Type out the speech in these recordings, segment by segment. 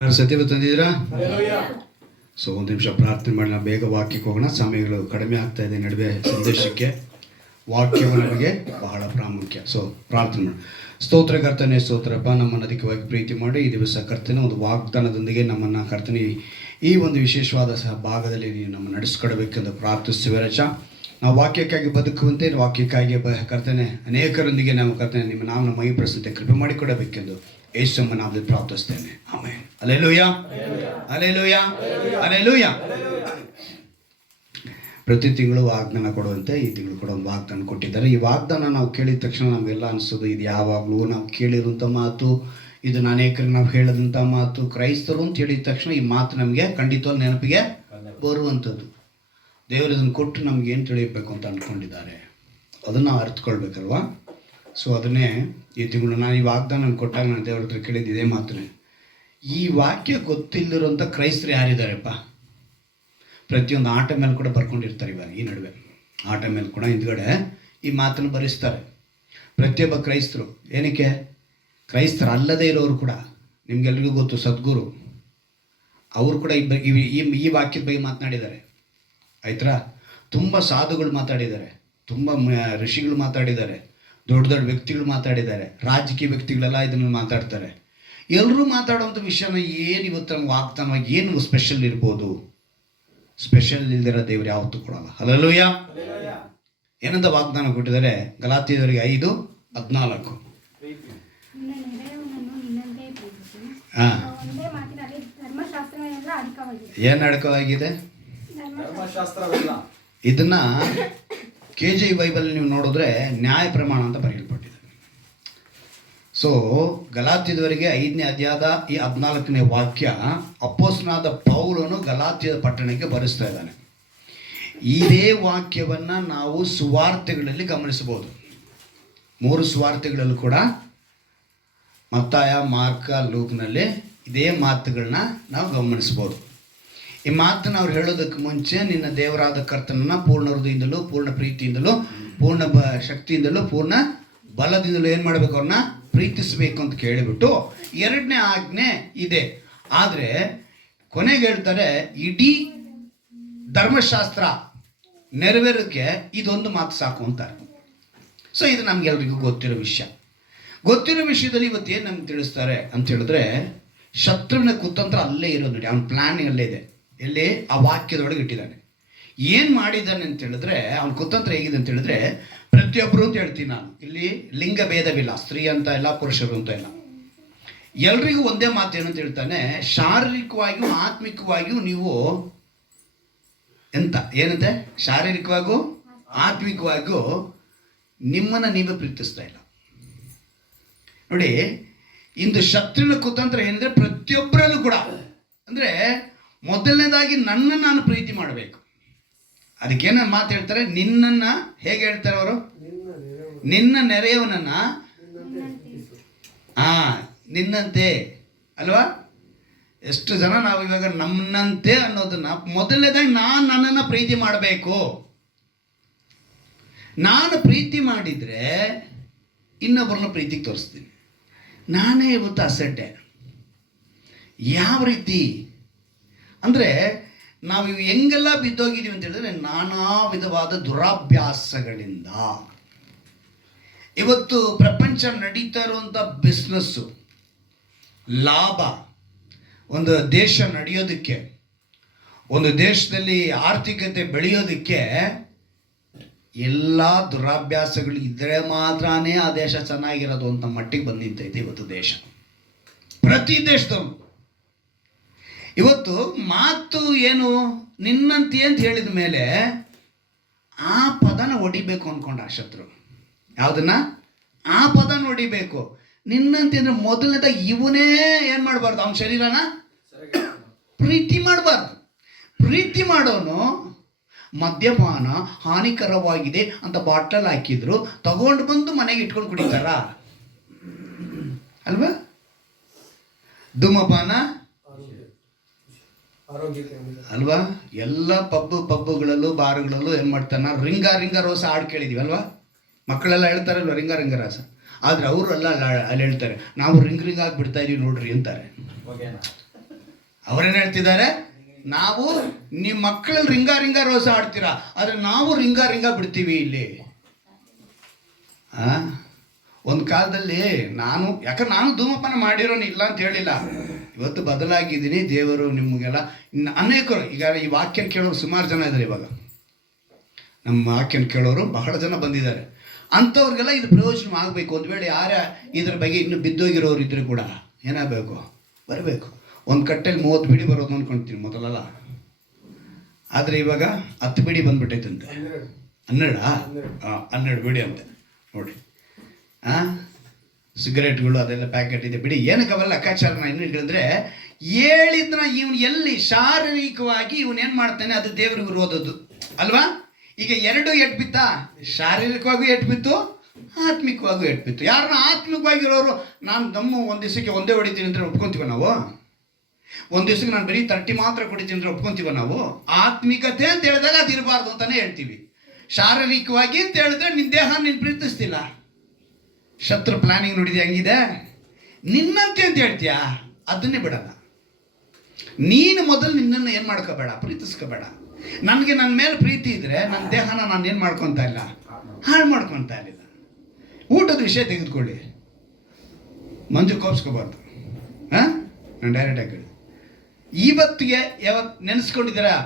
ಸತ್ಯವ ತಂದಿದ್ದೀರಾ? So ಒಂದು ನಿಮಿಷ ಪ್ರಾರ್ಥನೆ ಮಾಡಿ ನಾವು ಬೇಗ ವಾಕ್ಯಕ್ಕೆ ಹೋಗೋಣ. ಸಮಯಗಳು ಕಡಿಮೆ ಆಗ್ತಾ ಇದೆ. ನಡುವೆ ಸಂದೇಶಕ್ಕೆ ವಾಕ್ಯವು ನಮಗೆ ಬಹಳ ಪ್ರಾಮುಖ್ಯ. ಸೊ ಪ್ರಾರ್ಥನೆ ಮಾಡಿ. ಸ್ತೋತ್ರ ಕರ್ತನೆ, ಸ್ತೋತ್ರಪ್ಪ, ನಮ್ಮನ್ನು ಅಧಿಕವಾಗಿ ಪ್ರೀತಿ ಮಾಡಿ ಈ ದಿವಸ ಕರ್ತನೆ ಒಂದು ವಾಗ್ದಾನದೊಂದಿಗೆ ನಮ್ಮನ್ನು ಕರ್ತನೆ ಈ ಒಂದು ವಿಶೇಷವಾದ ಭಾಗದಲ್ಲಿ ನೀವು ನಮ್ಮ ನಡೆಸ್ಕೊಡ್ಬೇಕೆಂದು ಪ್ರಾರ್ಥಿಸುವೆ ರಚ. ನಾವು ವಾಕ್ಯಕ್ಕಾಗಿ ಬದುಕುವಂತೆ ವಾಕ್ಯಕ್ಕಾಗಿ ಕರ್ತನೆ ಅನೇಕರೊಂದಿಗೆ ನಾವು ಕರ್ತನೆ ನಿಮ್ಮ ನಾಮನ ಮೈ ಪ್ರಸ್ತುತಿ ಕೃಪೆ ಮಾಡಿಕೊಡಬೇಕೆಂದು ಯೇಸುವಿನ ನಾಮದಲ್ಲಿ ಪ್ರಾರ್ಥಿಸ್ತೇನೆ. ಆಮೆನ್. Hallelujah, hallelujah, hallelujah. ಪ್ರತಿ ತಿಂಗಳು ವಾಗ್ದಾನ ಕೊಡುವಂತೆ ಈ ತಿಂಗಳು ಕೂಡ ಒಂದು ವಾಗ್ದಾನ ಕೊಟ್ಟಿದ್ದಾರೆ. ಈ ವಾಗ್ದಾನ ನಾವು ಕೇಳಿದ ತಕ್ಷಣ ನಮಗೆಲ್ಲ ಅನಿಸೋದು ಇದು ಯಾವಾಗಲೂ ನಾವು ಕೇಳಿರುವಂಥ ಮಾತು, ಇದನ್ನು ಅನೇಕರಿಗೆ ನಾವು ಹೇಳಿದಂಥ ಮಾತು, ಕ್ರೈಸ್ತರು ಅಂತ ಹೇಳಿದ ತಕ್ಷಣ ಈ ಮಾತು ನಮಗೆ ಖಂಡಿತವಾಗಿ ನೆನಪಿಗೆ ಬರುವಂಥದ್ದು. ದೇವರು ಇದನ್ನು ಕೊಟ್ಟು ನಮ್ಗೆ ಏನು ತಿಳಿಯಬೇಕು ಅಂತ ಅಂದ್ಕೊಂಡಿದ್ದಾರೆ ಅದನ್ನು ನಾವು ಅರ್ಥಕೊಳ್ಬೇಕಲ್ವಾ. ಸೊ ಅದನ್ನೇ ಈ ತಿಂಗಳು ನಾನು ಈ ವಾಗ್ದಾನ ಕೊಟ್ಟಾಗ ನಾನು ದೇವ್ರ ಹತ್ರ ಕೇಳಿದ್ದು ಇದೇ ಮಾತನೇ. ಈ ವಾಕ್ಯ ಗೊತ್ತಿಲ್ಲದಿರುವಂಥ ಕ್ರೈಸ್ತರು ಯಾರಿದ್ದಾರೆಪ್ಪ? ಪ್ರತಿಯೊಂದು ಆಟ ಮೇಲೆ ಕೂಡ ಬರ್ಕೊಂಡಿರ್ತಾರೆ. ಇವಾಗ ಈ ನಡುವೆ ಆಟ ಮೇಲೆ ಕೂಡ ಹಿಂದ್ಗಡೆ ಈ ಮಾತನ್ನು ಬರೆಸ್ತಾರೆ ಪ್ರತಿಯೊಬ್ಬ ಕ್ರೈಸ್ತರು. ಏನಕ್ಕೆ? ಕ್ರೈಸ್ತರು ಅಲ್ಲದೇ ಇರೋರು ಕೂಡ, ನಿಮ್ಗೆಲ್ರಿಗೂ ಗೊತ್ತು, ಸದ್ಗುರು ಅವರು ಕೂಡ ಈ ವಾಕ್ಯದ ಬಗ್ಗೆ ಮಾತನಾಡಿದ್ದಾರೆ. ಆಯ್ತಾ? ತುಂಬ ಸಾಧುಗಳು ಮಾತಾಡಿದ್ದಾರೆ, ತುಂಬ ಋಷಿಗಳು ಮಾತಾಡಿದ್ದಾರೆ, ದೊಡ್ಡ ದೊಡ್ಡ ವ್ಯಕ್ತಿಗಳು ಮಾತಾಡಿದ್ದಾರೆ, ರಾಜಕೀಯ ವ್ಯಕ್ತಿಗಳೆಲ್ಲ ಇದನ್ನು ಮಾತಾಡ್ತಾರೆ. ಎಲ್ಲರೂ ಮಾತಾಡುವಂಥ ವಿಷಯನ ಏನು ಇವತ್ತು ನಮ್ಗೆ ವಾಗ್ದಾನವಾಗಿ ಏನು ಸ್ಪೆಷಲ್ ಇರ್ಬೋದು? ಸ್ಪೆಷಲ್ ಇಲ್ದಿರೋ ದೇವ್ರು ಯಾವತ್ತೂ ಕೊಡಲ್ಲ. ಹಲ್ಲೆಲೂಯಾ. ಏನಂತ ವಾಗ್ದಾನ ಕೊಟ್ಟಿದ್ದಾರೆ? ಗಲಾತ್ಯದವರಿಗೆ 5:14. ಏನು ಅಡಕವಾಗಿದೆ? ಇದನ್ನ KJ ಬೈಬಲ್ ನೀವು ನೋಡಿದ್ರೆ ನ್ಯಾಯ ಪ್ರಮಾಣ ಅಂತ ಬರೆಯಲ್ಪಟ್ಟಿದೆ. ಸೊ ಗಲಾತ್ಯದವರಿಗೆ 5ನೇ ಅಧ್ಯಾಯದ ಈ 14ನೇ ವಾಕ್ಯ ಅಪೊಸ್ತಲನಾದ ಪೌಲನು ಗಲಾತ್ಯದ ಪಟ್ಟಣಕ್ಕೆ ಬರೆಸ್ತಾ ಇದ್ದಾನೆ. ಇದೇ ವಾಕ್ಯವನ್ನು ನಾವು ಸುವಾರ್ತೆಗಳಲ್ಲಿ ಗಮನಿಸಬಹುದು. 3 ಸುವಾರ್ತೆಗಳಲ್ಲೂ ಕೂಡ ಮತ್ತಾಯ, ಮಾರ್ಕ, ಲೂಕನಲ್ಲಿ ಇದೇ ಮಾತುಗಳನ್ನ ನಾವು ಗಮನಿಸ್ಬೋದು. ಈ ಮಾತನ್ನು ಅವ್ರು ಹೇಳೋದಕ್ಕೆ ಮುಂಚೆ ನಿನ್ನ ದೇವರಾದ ಕರ್ತನನ್ನು ಪೂರ್ಣ ಹೃದಯದಿಂದಲೂ, ಪೂರ್ಣ ಪ್ರೀತಿಯಿಂದಲೂ, ಪೂರ್ಣ ಶಕ್ತಿಯಿಂದಲೂ, ಪೂರ್ಣ ಬಲದಿಂದಲೂ ಏನು ಮಾಡಬೇಕು? ಅವ್ರನ್ನ ಪ್ರೀತಿಸಬೇಕು ಅಂತ ಕೇಳಿಬಿಟ್ಟು 2ನೇ ಆಜ್ಞೆ ಇದೆ. ಆದರೆ ಕೊನೆಗೆ ಹೇಳ್ತಾರೆ ಇಡೀ ಧರ್ಮಶಾಸ್ತ್ರ ನೆರವೇರೋಕ್ಕೆ ಇದೊಂದು ಮಾತು ಸಾಕು ಅಂತಾರೆ. ಸೊ ಇದು ನಮ್ಗೆಲ್ರಿಗೂ ಗೊತ್ತಿರೋ ವಿಷಯ. ಗೊತ್ತಿರೋ ವಿಷಯದಲ್ಲಿ ಇವತ್ತು ಏನು ನಮ್ಗೆ ತಿಳಿಸ್ತಾರೆ ಅಂತ ಹೇಳಿದ್ರೆ, ಶತ್ರುವಿನ ಕುತಂತ್ರ ಅಲ್ಲೇ ಇರೋದು ನೋಡಿ. ಅವನ ಪ್ಲಾನ್ ಅಲ್ಲೇ ಇದೆ. ಎಲ್ಲಿ? ಆ ವಾಕ್ಯದೊಳಗೆ ಇಟ್ಟಿದ್ದಾನೆ. ಏನು ಮಾಡಿದ್ದಾನೆ ಅಂತ ಹೇಳಿದ್ರೆ, ಅವನ ಕುತಂತ್ರ ಹೇಗಿದೆ ಅಂತ ಹೇಳಿದ್ರೆ, ಪ್ರತಿಯೊಬ್ಬರು ಅಂತ ಹೇಳ್ತೀನಿ ನಾನು, ಇಲ್ಲಿ ಲಿಂಗ ಭೇದವಿಲ್ಲ, ಸ್ತ್ರೀ ಅಂತ ಇಲ್ಲ, ಪುರುಷರು ಅಂತ ಇಲ್ಲ, ಎಲ್ರಿಗೂ ಒಂದೇ ಮಾತು ಏನಂತ ಹೇಳ್ತಾನೆ, ಶಾರೀರಿಕವಾಗಿಯೂ ಆತ್ಮಿಕವಾಗಿಯೂ ನೀವು ಏನಂತೆ ಶಾರೀರಿಕವಾಗಿಯೂ ಆತ್ಮಿಕವಾಗಿಯೂ ನಿಮ್ಮನ್ನು ನೀವೇ ಪ್ರೀತಿಸ್ತಾ ಇಲ್ಲ ನೋಡಿ. ಇಂದು ಶತ್ರುವಿನ ಕುತಂತ್ರ ಏನಿದೆ, ಪ್ರತಿಯೊಬ್ಬರಲ್ಲೂ ಕೂಡ ಅಂದರೆ ಮೊದಲನೇದಾಗಿ ನನ್ನನ್ನು ನಾನು ಪ್ರೀತಿ ಮಾಡಬೇಕು. ಅದಕ್ಕೇನ ಮಾತು ಹೇಳ್ತಾರೆ? ನಿನ್ನನ್ನು ಹೇಗೆ ಹೇಳ್ತಾರೆ ಅವರು? ನಿನ್ನ ನೆರೆಯವನನ್ನ ನಿನ್ನಂತೆ ಅಲ್ವಾ? ಎಷ್ಟು ಜನ ನಾವು ಇವಾಗ ನಮ್ಮನ್ನಂತೆ ಅನ್ನೋದನ್ನ ಮೊದಲನೇದಾಗಿ ನಾನು ನನ್ನನ್ನು ಪ್ರೀತಿ ಮಾಡಬೇಕು. ನಾನು ಪ್ರೀತಿ ಮಾಡಿದರೆ ಇನ್ನೊಬ್ಬರನ್ನ ಪ್ರೀತಿಗೆ ತೋರಿಸ್ತೀನಿ. ನಾನೇ ಇವತ್ತು ಅಸಡ್ಡೆ. ಯಾವ ರೀತಿ ಅಂದರೆ ನಾವು ಹೆಂಗೆಲ್ಲ ಬಿದ್ದೋಗಿದ್ದೀವಿ ಅಂತ ಹೇಳಿದ್ರೆ, ನಾನಾ ವಿಧವಾದ ದುರಾಭ್ಯಾಸಗಳಿಂದ. ಇವತ್ತು ಪ್ರಪಂಚ ನಡೀತಾ ಇರುವಂಥ ಬಿಸ್ನೆಸ್ಸು, ಲಾಭ, ಒಂದು ದೇಶ ನಡೆಯೋದಕ್ಕೆ, ಒಂದು ದೇಶದಲ್ಲಿ ಆರ್ಥಿಕತೆ ಬೆಳೆಯೋದಕ್ಕೆ ಎಲ್ಲ ದುರಾಭ್ಯಾಸಗಳು ಇದ್ದರೆ ಮಾತ್ರನೇ ಆ ದೇಶ ಚೆನ್ನಾಗಿರೋದು ಅಂತ ಮಟ್ಟಿಗೆ ಬಂದು ನಿಂತೈತೆ ಇವತ್ತು ದೇಶ. ಪ್ರತಿ ದೇಶದವರು ಇವತ್ತು ಮಾತು ಏನು? ನಿನ್ನಂತೆ ಅಂತ ಹೇಳಿದ ಮೇಲೆ ಆ ಪದನ ಹೊಡಿಬೇಕು ಅಂದ್ಕೊಂಡ ಆ ಶತ್ರು. ಯಾವುದನ್ನ? ಆ ಪದನ ಹೊಡಿಬೇಕು. ನಿನ್ನಂತೆ ಅಂದರೆ ಮೊದಲನೇದಾಗಿ ಇವನೇ ಏನು ಮಾಡಬಾರ್ದು? ಅವನ ಶರೀರನ ಪ್ರೀತಿ ಮಾಡಬಾರ್ದು. ಪ್ರೀತಿ ಮಾಡೋನು ಮದ್ಯಪಾನ ಹಾನಿಕರವಾಗಿದೆ ಅಂತ ಬಾಟಲ್ ಹಾಕಿದ್ರು ತಗೊಂಡು ಬಂದು ಮನೆಗೆ ಇಟ್ಕೊಂಡು ಕುಡಿತಾರ ಅಲ್ವಾ? ಧೂಮಪಾನ ಅಲ್ವಾ? ಎಲ್ಲ ಪಬ್ಬುಗಳಲ್ಲೂ ಬಾರುಗಳಲ್ಲೂ ಏನು ಮಾಡ್ತಾನ? ರಿಂಗ ರೋಸ ಹಾಡು ಕೇಳಿದೀವಿ ಅಲ್ವಾ? ಮಕ್ಕಳೆಲ್ಲ ಹೇಳ್ತಾರಲ್ವ ರಿಂಗ ರಾಸ. ಆದರೆ ಅವರು ಎಲ್ಲ ಅಲ್ಲಿ ಹೇಳ್ತಾರೆ, ನಾವು ರಿಂಗ್ ಆಗಿಬಿಡ್ತಾ ಇದೀವಿ ನೋಡ್ರಿ ಅಂತಾರೆ. ಅವರೇನು ಹೇಳ್ತಿದ್ದಾರೆ? ನಾವು ನಿಮ್ಮ ಮಕ್ಕಳಲ್ಲಿ ರಿಂಗ ರಿಂಗ ರೋಸ ಆಡ್ತೀರಾ, ಆದರೆ ನಾವು ರಿಂಗ ರಿಂಗ ಬಿಡ್ತೀವಿ ಇಲ್ಲಿ. ಒಂದು ಕಾಲದಲ್ಲಿ ಯಾಕಂದ್ರೆ ನಾನು ಧೂಮಪಾನ ಮಾಡಿರೋನು ಇಲ್ಲ ಅಂತ ಹೇಳಿಲ್ಲ, ಇವತ್ತು ಬದಲಾಗಿದ್ದೀನಿ. ದೇವರು ನಿಮಗೆಲ್ಲ ಇನ್ನು ಅನೇಕರು, ಈಗ ಈ ವಾಕ್ಯ ಕೇಳೋರು ಸುಮಾರು ಜನ ಇದ್ದಾರೆ. ಇವಾಗ ನಮ್ಮ ವಾಕ್ಯ ಕೇಳೋರು ಬಹಳ ಜನ ಬಂದಿದ್ದಾರೆ. ಅಂಥವ್ರಿಗೆಲ್ಲ ಇದು ಪ್ರಯೋಜನ ಆಗಬೇಕು. ಒಂದು ವೇಳೆ ಯಾರ ಇದ್ರ ಬಗ್ಗೆ ಇನ್ನು ಬಿದ್ದೋಗಿರೋರು ಇದ್ರೂ ಕೂಡ ಏನಾಗಬೇಕು? ಬರಬೇಕು. ಒಂದು ಕಟ್ಟೆಯಲ್ಲಿ 30 ಬಿಡಿ ಬರೋದು ಅಂದ್ಕೊಳ್ತೀನಿ ಮೊದಲಲ್ಲ, ಆದರೆ ಇವಾಗ 10 ಬಿಡಿ ಬಂದ್ಬಿಟ್ಟೈತಂತೆ. 12 ಬಿಡಿ ಅಂತೆ ನೋಡಿ. ಸಿಗರೇಟ್ಗಳು ಅದೆಲ್ಲ ಪ್ಯಾಕೆಟ್ ಇದೆ ಬಿಡಿ, ಏನಕ್ಕೆ ಅವೆಲ್ಲ ಲೆಕ್ಕಾಚಾರನ ಇನ್ನಿಟ್ಟಂದರೆ ಹೇಳಿದ್ನ ಇವನು ಎಲ್ಲಿ ಶಾರೀರಿಕವಾಗಿ ಇವನೇನು ಮಾಡ್ತಾನೆ ಅದು ದೇವ್ರಿಗೆ ವಿರೋಧದ್ದು ಅಲ್ವಾ? ಈಗ 2 ಎಟ್ ಬಿತ್ತ, ಶಾರೀರಿಕವಾಗೂ ಎಟ್ ಬಿತ್ತು, ಆತ್ಮಿಕವಾಗೂ ಎಟ್ ಬಿತ್ತು. ಯಾರನ್ನ ಆತ್ಮಿಕವಾಗಿರೋರು ನಾನು ಒಂದು ದಿವಸಕ್ಕೆ ಒಂದೇ ಹೊಡಿತೀನಿ ಅಂದರೆ ಒಪ್ಕೊತೀವ ನಾವು? ಒಂದು ದಿವಸಕ್ಕೆ ನಾನು ಬರೀ 30 ಮಾತ್ರ ಕುಡಿತೀನಿ ಅಂದರೆ ಒಪ್ಕೊತೀವ ನಾವು? ಆತ್ಮಿಕತೆ ಅಂತ ಹೇಳಿದಾಗ ಅದು ಇರಬಾರ್ದು ಅಂತಲೇ ಹೇಳ್ತೀವಿ. ಶಾರೀರಿಕವಾಗಿ ಅಂತ ಹೇಳಿದ್ರೆ ನಿನ್ನ ದೇಹ ನೀನು ಪ್ರೀತಿಸ್ತಿಲ್ಲ. ಶತ್ರು ಪ್ಲಾನಿಂಗ್ ನೋಡಿದೆ ಹೆಂಗಿದೆ, ನಿನ್ನಂತೆ ಅಂತ ಹೇಳ್ತೀಯಾ, ಅದನ್ನೇ ಬಿಡಲ್ಲ. ನೀನು ಮೊದಲು ನಿನ್ನನ್ನು ಏನು ಮಾಡ್ಕೋಬೇಡ, ಪ್ರೀತಿಸ್ಕೋಬೇಡ. ನನಗೆ ನನ್ನ ಮೇಲೆ ಪ್ರೀತಿ ಇದ್ದರೆ ನನ್ನ ದೇಹನ ನಾನು ಏನು ಮಾಡ್ಕೊತಾ ಇಲ್ಲ, ಹಾಳು ಮಾಡ್ಕೊತಾ ಇರಲಿಲ್ಲ. ಊಟದ ವಿಷಯ ತೆಗೆದುಕೊಳ್ಳಿ, ಮಂಜು ಕೋಪಿಸ್ಕೋಬಾರ್ದು. ನಾನು ಡೈರೆಕ್ಟಾಗಿ ಹೇಳಿ, ಇವತ್ತಿಗೆ ಯಾವತ್ತು ನೆನೆಸ್ಕೊಂಡಿದ್ದೀರಾ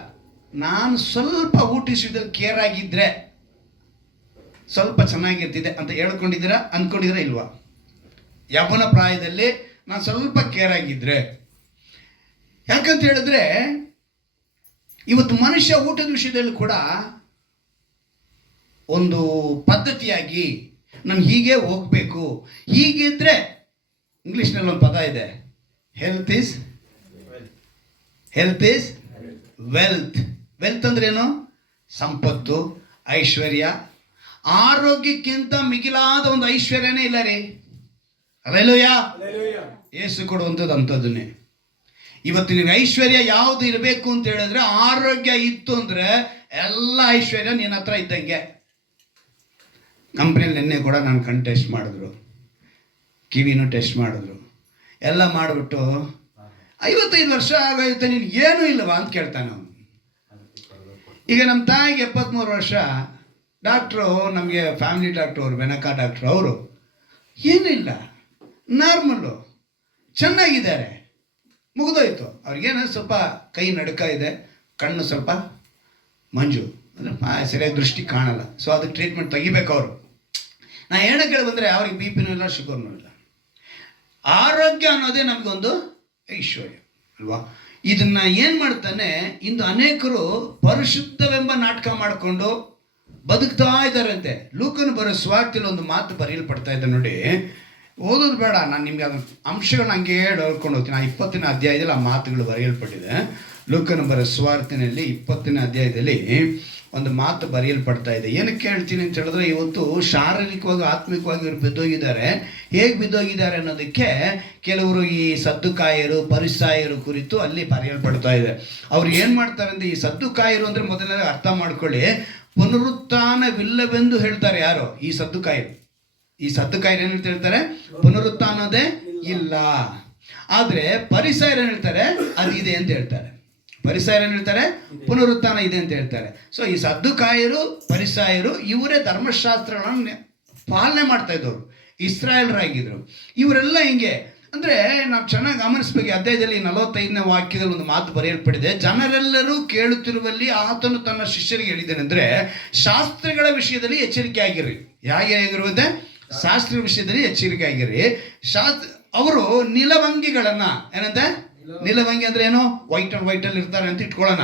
ನಾನು ಸ್ವಲ್ಪ ಊಟ ವಿಷಯದಲ್ಲಿ ಕೇರ್ ಆಗಿದ್ದರೆ ಸ್ವಲ್ಪ ಚೆನ್ನಾಗಿರ್ತಿದೆ ಅಂತ ಅಂದ್ಕೊಂಡಿದ್ದೀರಾ ಇಲ್ವಾ? ಯೌವನ ಪ್ರಾಯದಲ್ಲಿ ನಾನು ಸ್ವಲ್ಪ ಕೇರ್ ಆಗಿದ್ದರೆ, ಯಾಕಂತ ಹೇಳಿದ್ರೆ ಇವತ್ತು ಮನುಷ್ಯ ಊಟದ ವಿಷಯದಲ್ಲಿ ಕೂಡ ಒಂದು ಪದ್ಧತಿಯಾಗಿ ನಾನು ಹೀಗೆ ಹೋಗಬೇಕು, ಹೀಗಿದ್ರೆ ಇಂಗ್ಲೀಷ್ನಲ್ಲಿ ಒಂದು ಪದ ಇದೆ, ಹೆಲ್ತ್ ಈಸ್ ವೆಲ್ತ್. ವೆಲ್ತ್ ಅಂದ್ರೇನು? ಸಂಪತ್ತು, ಐಶ್ವರ್ಯ. ಆರೋಗ್ಯಕ್ಕಿಂತ ಮಿಗಿಲಾದ ಒಂದು ಐಶ್ವರ್ಯನೇ ಇಲ್ಲ ರೀ. ಹಲ್ಲೆಲೂಯಾ. ಯೇಸು ಕೊಡುವಂಥದ್ದು ಅಂಥದ್ದನ್ನೇ. ಇವತ್ತು ನಿನಗೆ ಐಶ್ವರ್ಯ ಯಾವುದು ಇರಬೇಕು ಅಂತ ಹೇಳಿದ್ರೆ, ಆರೋಗ್ಯ ಇತ್ತು ಅಂದರೆ ಎಲ್ಲ ಐಶ್ವರ್ಯ ನಿನ್ನ ಹತ್ರ ಇದ್ದಂಗೆ. ಕಂಪ್ನಿಯಲ್ಲಿ ನಿನ್ನೆ ಕೂಡ ನಾನು ಕಣ್ಣು ಟೆಸ್ಟ್ ಮಾಡಿದ್ರು, ಕಿವಿನೂ ಟೆಸ್ಟ್ ಮಾಡಿದ್ರು, ಎಲ್ಲ ಮಾಡಿಬಿಟ್ಟು 55 ವರ್ಷ ಆಗೋಯ್ತು ನೀನು ಏನೂ ಇಲ್ಲವಾ ಅಂತ ಕೇಳ್ತಾನೆ ಅವನು. ಈಗ ನಮ್ಮ ತಾಯಿಗೆ 73 ವರ್ಷ. ಡಾಕ್ಟ್ರು ನಮಗೆ ಫ್ಯಾಮಿಲಿ ಡಾಕ್ಟ್ರು ಅವರು, ಬೆನಕ ಡಾಕ್ಟ್ರು, ಅವರು ಏನೂ ಇಲ್ಲ, ನಾರ್ಮಲ್ಲು, ಚೆನ್ನಾಗಿದ್ದಾರೆ, ಮುಗಿದೋಯ್ತು. ಅವ್ರಿಗೇನು ಸ್ವಲ್ಪ ಕೈ ನಡುಕ ಇದೆ, ಕಣ್ಣು ಸ್ವಲ್ಪ ಮಂಜು ಅಂದರೆ ಸರಿಯಾಗಿ ದೃಷ್ಟಿ ಕಾಣಲ್ಲ. ಸೊ ಅದಕ್ಕೆ ಟ್ರೀಟ್ಮೆಂಟ್ ತೆಗಿಬೇಕು ಅವರು. ನಾ ಹೇಳಕ್ಕೆ ಬಂದರೆ ಅವ್ರಿಗೆ ಬಿ ಪಿನೂ ಇಲ್ಲ, ಶುಗರ್ನೂ ಇಲ್ಲ. ಆರೋಗ್ಯ ಅನ್ನೋದೇ ನಮಗೊಂದು ಐಶ್ವರ್ಯ ಅಲ್ವಾ? ಇದನ್ನ ಏನು ಮಾಡ್ತಾನೆ, ಇಂದು ಅನೇಕರು ಪರಿಶುದ್ಧವೆಂಬ ನಾಟಕ ಮಾಡಿಕೊಂಡು ಬದುಕ್ತಾ ಇದ್ದಾರಂತೆ. ಲೂಕನು ಬರೋ ಸ್ವಾರ್ಥಿಯಲ್ಲಿ ಒಂದು ಮಾತು ಬರೆಯಲ್ಪಡ್ತಾ ಇದೆ ನೋಡಿ, ಓದೋದು ಬೇಡ, ನಾನು ನಿಮಗೆ ಅದನ್ನ ಅಂಶಗಳನ್ನ ಹಂಗೆ ಹೇಳ್ಕೊಂಡು ಹೋಗ್ತೀನಿ. 20ನೇ ಅಧ್ಯಾಯದಲ್ಲಿ ಆ ಮಾತುಗಳು ಬರೆಯಲ್ಪಟ್ಟಿದೆ. ಲೂಕನು ಬರೋ ಸ್ವಾರ್ಥಿನಲ್ಲಿ 20ನೇ ಅಧ್ಯಾಯದಲ್ಲಿ ಒಂದು ಮಾತು ಬರೆಯಲ್ಪಡ್ತಾ ಇದೆ. ಏನಕ್ಕೆ ಹೇಳ್ತೀನಿ ಅಂತ ಹೇಳಿದ್ರೆ, ಇವತ್ತು ಶಾರೀರಿಕವಾಗಿ ಆತ್ಮಿಕವಾಗಿ ಇವರು ಬಿದ್ದೋಗಿದ್ದಾರೆ. ಹೇಗೆ ಬಿದ್ದೋಗಿದ್ದಾರೆ ಅನ್ನೋದಕ್ಕೆ ಕೆಲವರು ಈ ಸದ್ದುಕಾಯರು, ಪರಿಸಾಯರು ಕುರಿತು ಅಲ್ಲಿ ಬರೆಯಲ್ಪಡ್ತಾ ಇದೆ. ಅವ್ರು ಏನು ಮಾಡ್ತಾರೆ ಅಂದರೆ, ಈ ಸದ್ದುಕಾಯರು ಅಂದರೆ ಮೊದಲನೇ ಅರ್ಥ ಮಾಡ್ಕೊಳ್ಳಿ, ಪುನರುತ್ಥಾನವಿಲ್ಲವೆಂದು ಹೇಳ್ತಾರೆ. ಯಾರು? ಈ ಸದ್ದುಕಾಯರು. ಈ ಸದ್ದುಕಾಯರು ಏನು ಹೇಳ್ತಾರೆ? ಪುನರುತ್ಥಾನದೇ ಇಲ್ಲ. ಆದರೆ ಪರಿಸಾಯರು ಏನು ಹೇಳ್ತಾರೆ? ಅದು ಇದೆ ಅಂತ ಹೇಳ್ತಾರೆ. ಪರಿಸಾಯರು ಏನು ಹೇಳ್ತಾರೆ? ಪುನರುತ್ಥಾನ ಇದೆ ಅಂತ ಹೇಳ್ತಾರೆ. ಸೊ ಈ ಸದ್ದುಕಾಯರು, ಪರಿಸಾಯರು ಇವರೇ ಧರ್ಮಶಾಸ್ತ್ರಗಳನ್ನು ಪಾಲನೆ ಮಾಡ್ತಾ ಇದ್ದವರು, ಇಸ್ರಾಯೇಲರಾಗಿದ್ದರು. ಇವರೆಲ್ಲ ಹಿಂಗೆ ಅಂದರೆ ನಾವು ಚೆನ್ನಾಗಿ ಗಮನಿಸಬೇಕು. ಅಧ್ಯಾಯದಲ್ಲಿ 45ನೇ ವಾಕ್ಯದಲ್ಲಿ ಒಂದು ಮಾತು ಬರೆಯಲ್ಪಟ್ಟಿದೆ, ಜನರೆಲ್ಲರೂ ಕೇಳುತ್ತಿರುವಲ್ಲಿ ಆತನು ತನ್ನ ಶಿಷ್ಯರಿಗೆ ಹೇಳಿದ್ದೇನೆಂದರೆ, ಶಾಸ್ತ್ರಗಳ ವಿಷಯದಲ್ಲಿ ಎಚ್ಚರಿಕೆ ಆಗಿರ್ರಿ. ಹೇಗೆ ಆಗಿರುವುದೇ? ಶಾಸ್ತ್ರ ವಿಷಯದಲ್ಲಿ ಎಚ್ಚರಿಕೆ ಆಗಿರ್ರಿ. ಅವರು ನಿಲವಂಗಿಗಳನ್ನು, ಏನಂತೆ ನಿಲವಂಗಿ ಅಂದರೆ ಏನು? ವೈಟಲ್ಲಿ ಇರ್ತಾರೆ ಅಂತ ಇಟ್ಕೊಳ್ಳೋಣ.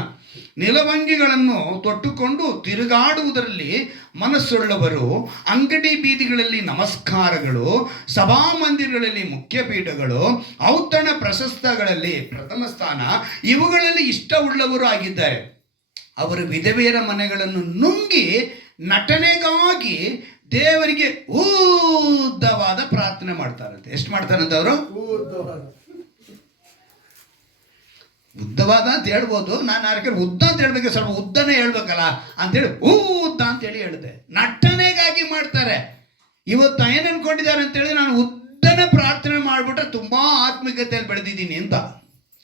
ನಿಲವಂಗಿಗಳನ್ನು ತೊಟ್ಟುಕೊಂಡು ತಿರುಗಾಡುವುದರಲ್ಲಿ ಮನಸ್ಸುಳ್ಳವರು, ಅಂಗಡಿ ಬೀದಿಗಳಲ್ಲಿ ನಮಸ್ಕಾರಗಳು, ಸಭಾಮಂದಿರಗಳಲ್ಲಿ ಮುಖ್ಯ ಪೀಠಗಳು, ಔತಣ ಪ್ರಶಸ್ತಗಳಲ್ಲಿ ಪ್ರಥಮ ಸ್ಥಾನ, ಇವುಗಳಲ್ಲಿ ಇಷ್ಟವುಳ್ಳವರು ಆಗಿದ್ದಾರೆ. ಅವರು ವಿಧವೆಯರ ಮನೆಗಳನ್ನು ನುಂಗಿ ನಟನೆಗಾಗಿ ದೇವರಿಗೆ ಉದ್ದವಾದ ಪ್ರಾರ್ಥನೆ ಮಾಡ್ತಾರಂತೆ. ಎಷ್ಟು ಮಾಡ್ತಾರಂತೆ ಅವರು? ಉದ್ದವಾದ ಅಂತ ಹೇಳ್ಬೋದು, ನಾನು ಯಾಕೆ ಉದ್ದ ಅಂತ ಹೇಳ್ಬೇಕು, ಸ್ವಲ್ಪ ಉದ್ದನೇ ಹೇಳ್ಬೇಕಲ್ಲ ಅಂತೇಳಿ ಉದ್ದ ಅಂತೇಳಿ ಹೇಳಿದೆ. ನಟನೆಗಾಗಿ ಮಾಡ್ತಾರೆ. ಇವತ್ತು ಏನು ಅನ್ಕೊಂಡಿದ್ದಾರೆ ಅಂತೇಳಿ, ನಾನು ಉದ್ದನೇ ಪ್ರಾರ್ಥನೆ ಮಾಡಿಬಿಟ್ರೆ ತುಂಬ ಆತ್ಮಿಕತೆಯಲ್ಲಿ ಬೆಳೆದಿದ್ದೀನಿ ಅಂತ.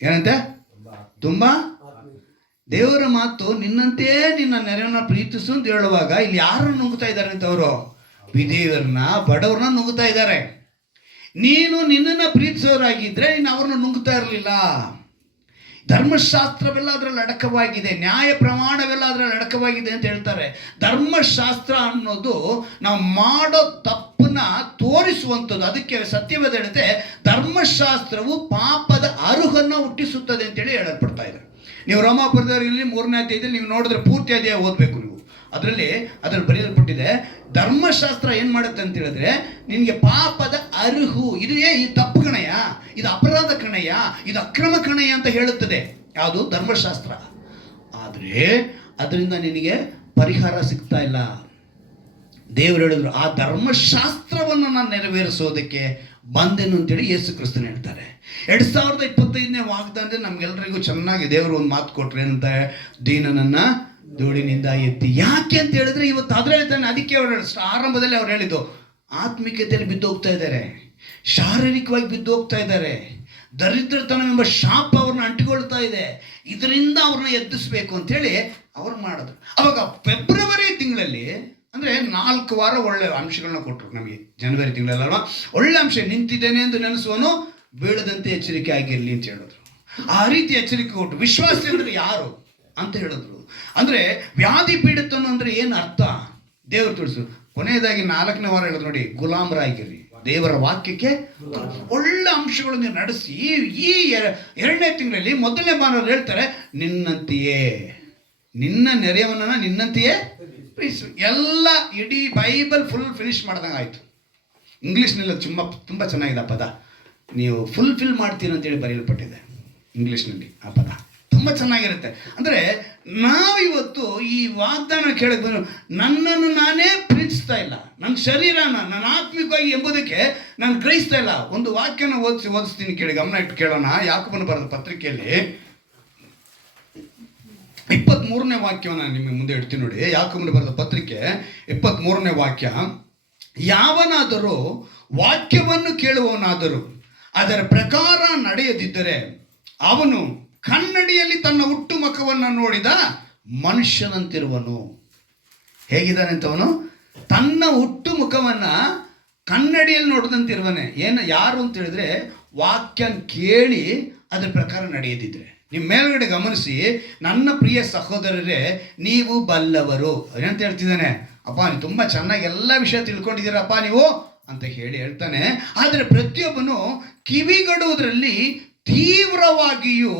ಏನಂತೆ? ತುಂಬ ದೇವರ ಮಾತು ನಿನ್ನಂತೆಯೇ ನಿನ್ನ ನೆರೆಯವನ್ನ ಪ್ರೀತಿಸು ಅಂತ ಹೇಳುವಾಗ ಇಲ್ಲಿ ಯಾರನ್ನು ನುಂಗ್ತಾ ಇದ್ದಾರೆ ಅಂತ ಅವರು ವಿಧಿಯವರನ್ನ ಬಡವ್ರನ್ನ ನುಂಗ್ತಾ ಇದ್ದಾರೆ. ನೀನು ನಿನ್ನನ್ನು ಪ್ರೀತಿಸೋರಾಗಿದ್ರೆ ನೀನು ಅವ್ರನ್ನ ನುಂಗ್ತಾ ಇರಲಿಲ್ಲ. ಧರ್ಮಶಾಸ್ತ್ರವೆಲ್ಲ ಅದರಲ್ಲಿ ಅಡಕವಾಗಿದೆ, ನ್ಯಾಯ ಪ್ರಮಾಣವೆಲ್ಲ ಅದರಲ್ಲಿ ಅಡಕವಾಗಿದೆ ಅಂತ ಹೇಳ್ತಾರೆ. ಧರ್ಮಶಾಸ್ತ್ರ ಅನ್ನೋದು ನಾವು ಮಾಡೋ ತಪ್ಪನ್ನ ತೋರಿಸುವಂಥದ್ದು. ಅದಕ್ಕೆ ಸತ್ಯವೇದ ಹೇಳುತ್ತೆ ಧರ್ಮಶಾಸ್ತ್ರವು ಪಾಪದ ಅರುಹನ್ನು ಹುಟ್ಟಿಸುತ್ತದೆ ಅಂತೇಳಿ ಹೇಳಲ್ಪಡ್ತಾ ಇದೆ. ನೀವು ರೋಮಾಪುರದವರಲ್ಲಿ 3ನೇ ಅಧ್ಯಾಯದಲ್ಲಿ ನೀವು ನೋಡಿದ್ರೆ ಪೂರ್ತಿ ಅಧ್ಯಾಯ ಓದಬೇಕು ನೀವು. ಅದರಲ್ಲಿ ಬರೆಯಲ್ಪಟ್ಟಿದೆ ಧರ್ಮಶಾಸ್ತ್ರ ಏನು ಮಾಡುತ್ತೆ ಅಂತ ಹೇಳಿದ್ರೆ ನಿನಗೆ ಪಾಪದ ಅರುಹು, ಈ ತಪ್ಪು ಕಣಯ್ಯ, ಇದು ಅಪರಾಧ ಕಣಯ್ಯ, ಇದು ಅಕ್ರಮ ಕಣಯ್ಯ ಅಂತ ಹೇಳುತ್ತದೆ. ಯಾವುದು? ಧರ್ಮಶಾಸ್ತ್ರ. ಆದರೆ ಅದರಿಂದ ನಿನಗೆ ಪರಿಹಾರ ಸಿಗ್ತಾ ಇಲ್ಲ. ದೇವರು ಹೇಳಿದ್ರು ಆ ಧರ್ಮಶಾಸ್ತ್ರವನ್ನು ನಾನು ನೆರವೇರಿಸೋದಕ್ಕೆ ಬಂದೆನು ಅಂತೇಳಿ ಯೇಸು ಕ್ರಿಸ್ತನ ಹೇಳ್ತಾರೆ. 2025ನೇ ವಾಗ್ದಾನದಲ್ಲಿ ನಮ್ಗೆಲ್ಲರಿಗೂ ಚೆನ್ನಾಗಿ ದೇವರು ಒಂದು ಮಾತು ಕೊಟ್ರೆ ಏನಂತ, ದೀನನನ್ನ ಧೂಳಿನಿಂದ ಎತ್ತಿ. ಯಾಕೆ ಅಂತ ಹೇಳಿದ್ರೆ ಇವತ್ತು ಅದರಲ್ಲಿ ತಾನೆ, ಅದಕ್ಕೆ ಅವರು ಆರಂಭದಲ್ಲಿ ಅವ್ರು ಹೇಳಿದ್ದು ಆತ್ಮಿಕತೆಯಲ್ಲಿ ಬಿದ್ದು ಹೋಗ್ತಾ ಇದ್ದಾರೆ, ಶಾರೀರಿಕವಾಗಿ ಬಿದ್ದು ಹೋಗ್ತಾ ಇದ್ದಾರೆ, ದರಿದ್ರತನವೆಂಬ ಶಾಪ ಅವ್ರನ್ನ ಅಂಟಿಕೊಳ್ತಾ ಇದೆ, ಇದರಿಂದ ಅವ್ರನ್ನ ಎದ್ದಿಸ್ಬೇಕು ಅಂತೇಳಿ ಅವ್ರು ಮಾಡಿದ್ರು. ಅವಾಗ ಫೆಬ್ರವರಿ ತಿಂಗಳಲ್ಲಿ ಅಂದರೆ 4 ವಾರ ಒಳ್ಳೆ ಅಂಶಗಳನ್ನ ಕೊಟ್ಟರು ನಮಗೆ. ಜನವರಿ ತಿಂಗಳಲ್ಲ ಒಳ್ಳೆ ಅಂಶ, ನಿಂತಿದ್ದೇನೆ ಎಂದು ನೆನೆಸುವನು ಬೀಳದಂತೆ ಎಚ್ಚರಿಕೆ ಆಗಿರಲಿ ಅಂತ ಹೇಳಿದ್ರು. ಆ ರೀತಿ ಎಚ್ಚರಿಕೆ ಕೊಟ್ಟು ವಿಶ್ವಾಸ ಅಂದರೆ ಯಾರು ಅಂತ ಹೇಳಿದ್ರು. ಅಂದರೆ ವ್ಯಾಧಿ ಪೀಡಿತನು ಅಂದರೆ ಏನು ಅರ್ಥ ದೇವರು ತಿಳಿಸು. ಕೊನೆಯದಾಗಿ 4ನೇ ವಾರ ಹೇಳಿದ್ರು ನೋಡಿ, ಗುಲಾಮರಾಗಿರಿ ದೇವರ ವಾಕ್ಯಕ್ಕೆ. ಒಳ್ಳೆ ಅಂಶಗಳನ್ನು ನಡೆಸಿ ಈ 2ನೇ ತಿಂಗಳಲ್ಲಿ 1ನೇ ವಾರ ಹೇಳ್ತಾರೆ ನಿನ್ನಂತೆಯೇ, ನಿನ್ನ ನೆರೆಯವನನ್ನ ನಿನ್ನಂತೆಯೇ ಪ್ರೀತಿಸು. ಎಲ್ಲ ಇಡೀ ಬೈಬಲ್ ಫುಲ್ ಫಿನಿಶ್ ಮಾಡ್ದಂಗೆ ಆಯಿತು. ಇಂಗ್ಲೀಷ್ನಲ್ಲಿ ತುಂಬ ಚೆನ್ನಾಗಿದೆ ಆ ಪದ. ನೀವು ಫುಲ್ಫಿಲ್ ಮಾಡ್ತೀರ ಅಂತೇಳಿ ಬರೆಯಲ್ಪಟ್ಟಿದೆ ಇಂಗ್ಲೀಷ್ನಲ್ಲಿ. ಆ ಪದ ತುಂಬ ಚೆನ್ನಾಗಿರುತ್ತೆ. ಅಂದರೆ ನಾವಿವತ್ತು ಈ ವಾಗ್ದಾನ ಕೇಳಕ್ಕೆ ನನ್ನನ್ನು ನಾನೇ ಪ್ರೀತಿಸ್ತಾ ಇಲ್ಲ, ನನ್ನ ಶರೀರನ ನಾನು ಆತ್ಮಿಕವಾಗಿ ಎಂಬುದಕ್ಕೆ ನಾನು ಗ್ರಹಿಸ್ತಾ ಇಲ್ಲ. ಒಂದು ವಾಕ್ಯನ ಓದಿಸ್ತೀನಿ ಕೇಳಿ, ಗಮನ ಇಟ್ಟು ಕೇಳೋಣ. ಯಾಕೋಬನ ಬರೆದ ಪತ್ರಿಕೆಯಲ್ಲಿ 23ನೇ ವಾಕ್ಯವನ್ನು ನಿಮಗೆ ಮುಂದೆ ಇಡ್ತೀನಿ ನೋಡಿ. ಯಾಕೋಬನ ಬರೆದ ಪತ್ರಿಕೆ 23ನೇ ವಾಕ್ಯ. ಯಾವನಾದರೂ ವಾಕ್ಯವನ್ನು ಕೇಳುವವನಾದರೂ ಅದರ ಪ್ರಕಾರ ನಡೆಯದಿದ್ದರೆ ಅವನು ಕನ್ನಡಿಯಲ್ಲಿ ತನ್ನ ಹುಟ್ಟು ಮುಖವನ್ನು ನೋಡಿದ ಮನುಷ್ಯನಂತಿರುವನು. ಹೇಗಿದ್ದಾನೆ ಅಂತವನು? ತನ್ನ ಹುಟ್ಟು ಮುಖವನ್ನು ಕನ್ನಡಿಯಲ್ಲಿ ನೋಡಿದಂತಿರುವನೆ. ಯಾರು ಅಂತ ಹೇಳಿದ್ರೆ ವಾಕ್ಯ ಕೇಳಿ ಅದರ ಪ್ರಕಾರ ನಡೆಯದಿದ್ರೆ. ನಿಮ್ಮ ಮೇಲ್ಗಡೆ ಗಮನಿಸಿ, ನನ್ನ ಪ್ರಿಯ ಸಹೋದರರೇ ನೀವು ಬಲ್ಲವರು ಏನಂತ ಹೇಳ್ತಿದ್ದಾನೆ. ಅಪ್ಪ ನೀವು ತುಂಬ ಚೆನ್ನಾಗಿ ಎಲ್ಲ ವಿಷಯ ತಿಳ್ಕೊಂಡಿದ್ದೀರಪ್ಪ ನೀವು ಅಂತ ಹೇಳ್ತಾನೆ. ಆದರೆ ಪ್ರತಿಯೊಬ್ಬನು ಕಿವಿಗೊಡುವುದರಲ್ಲಿ ತೀವ್ರವಾಗಿಯೂ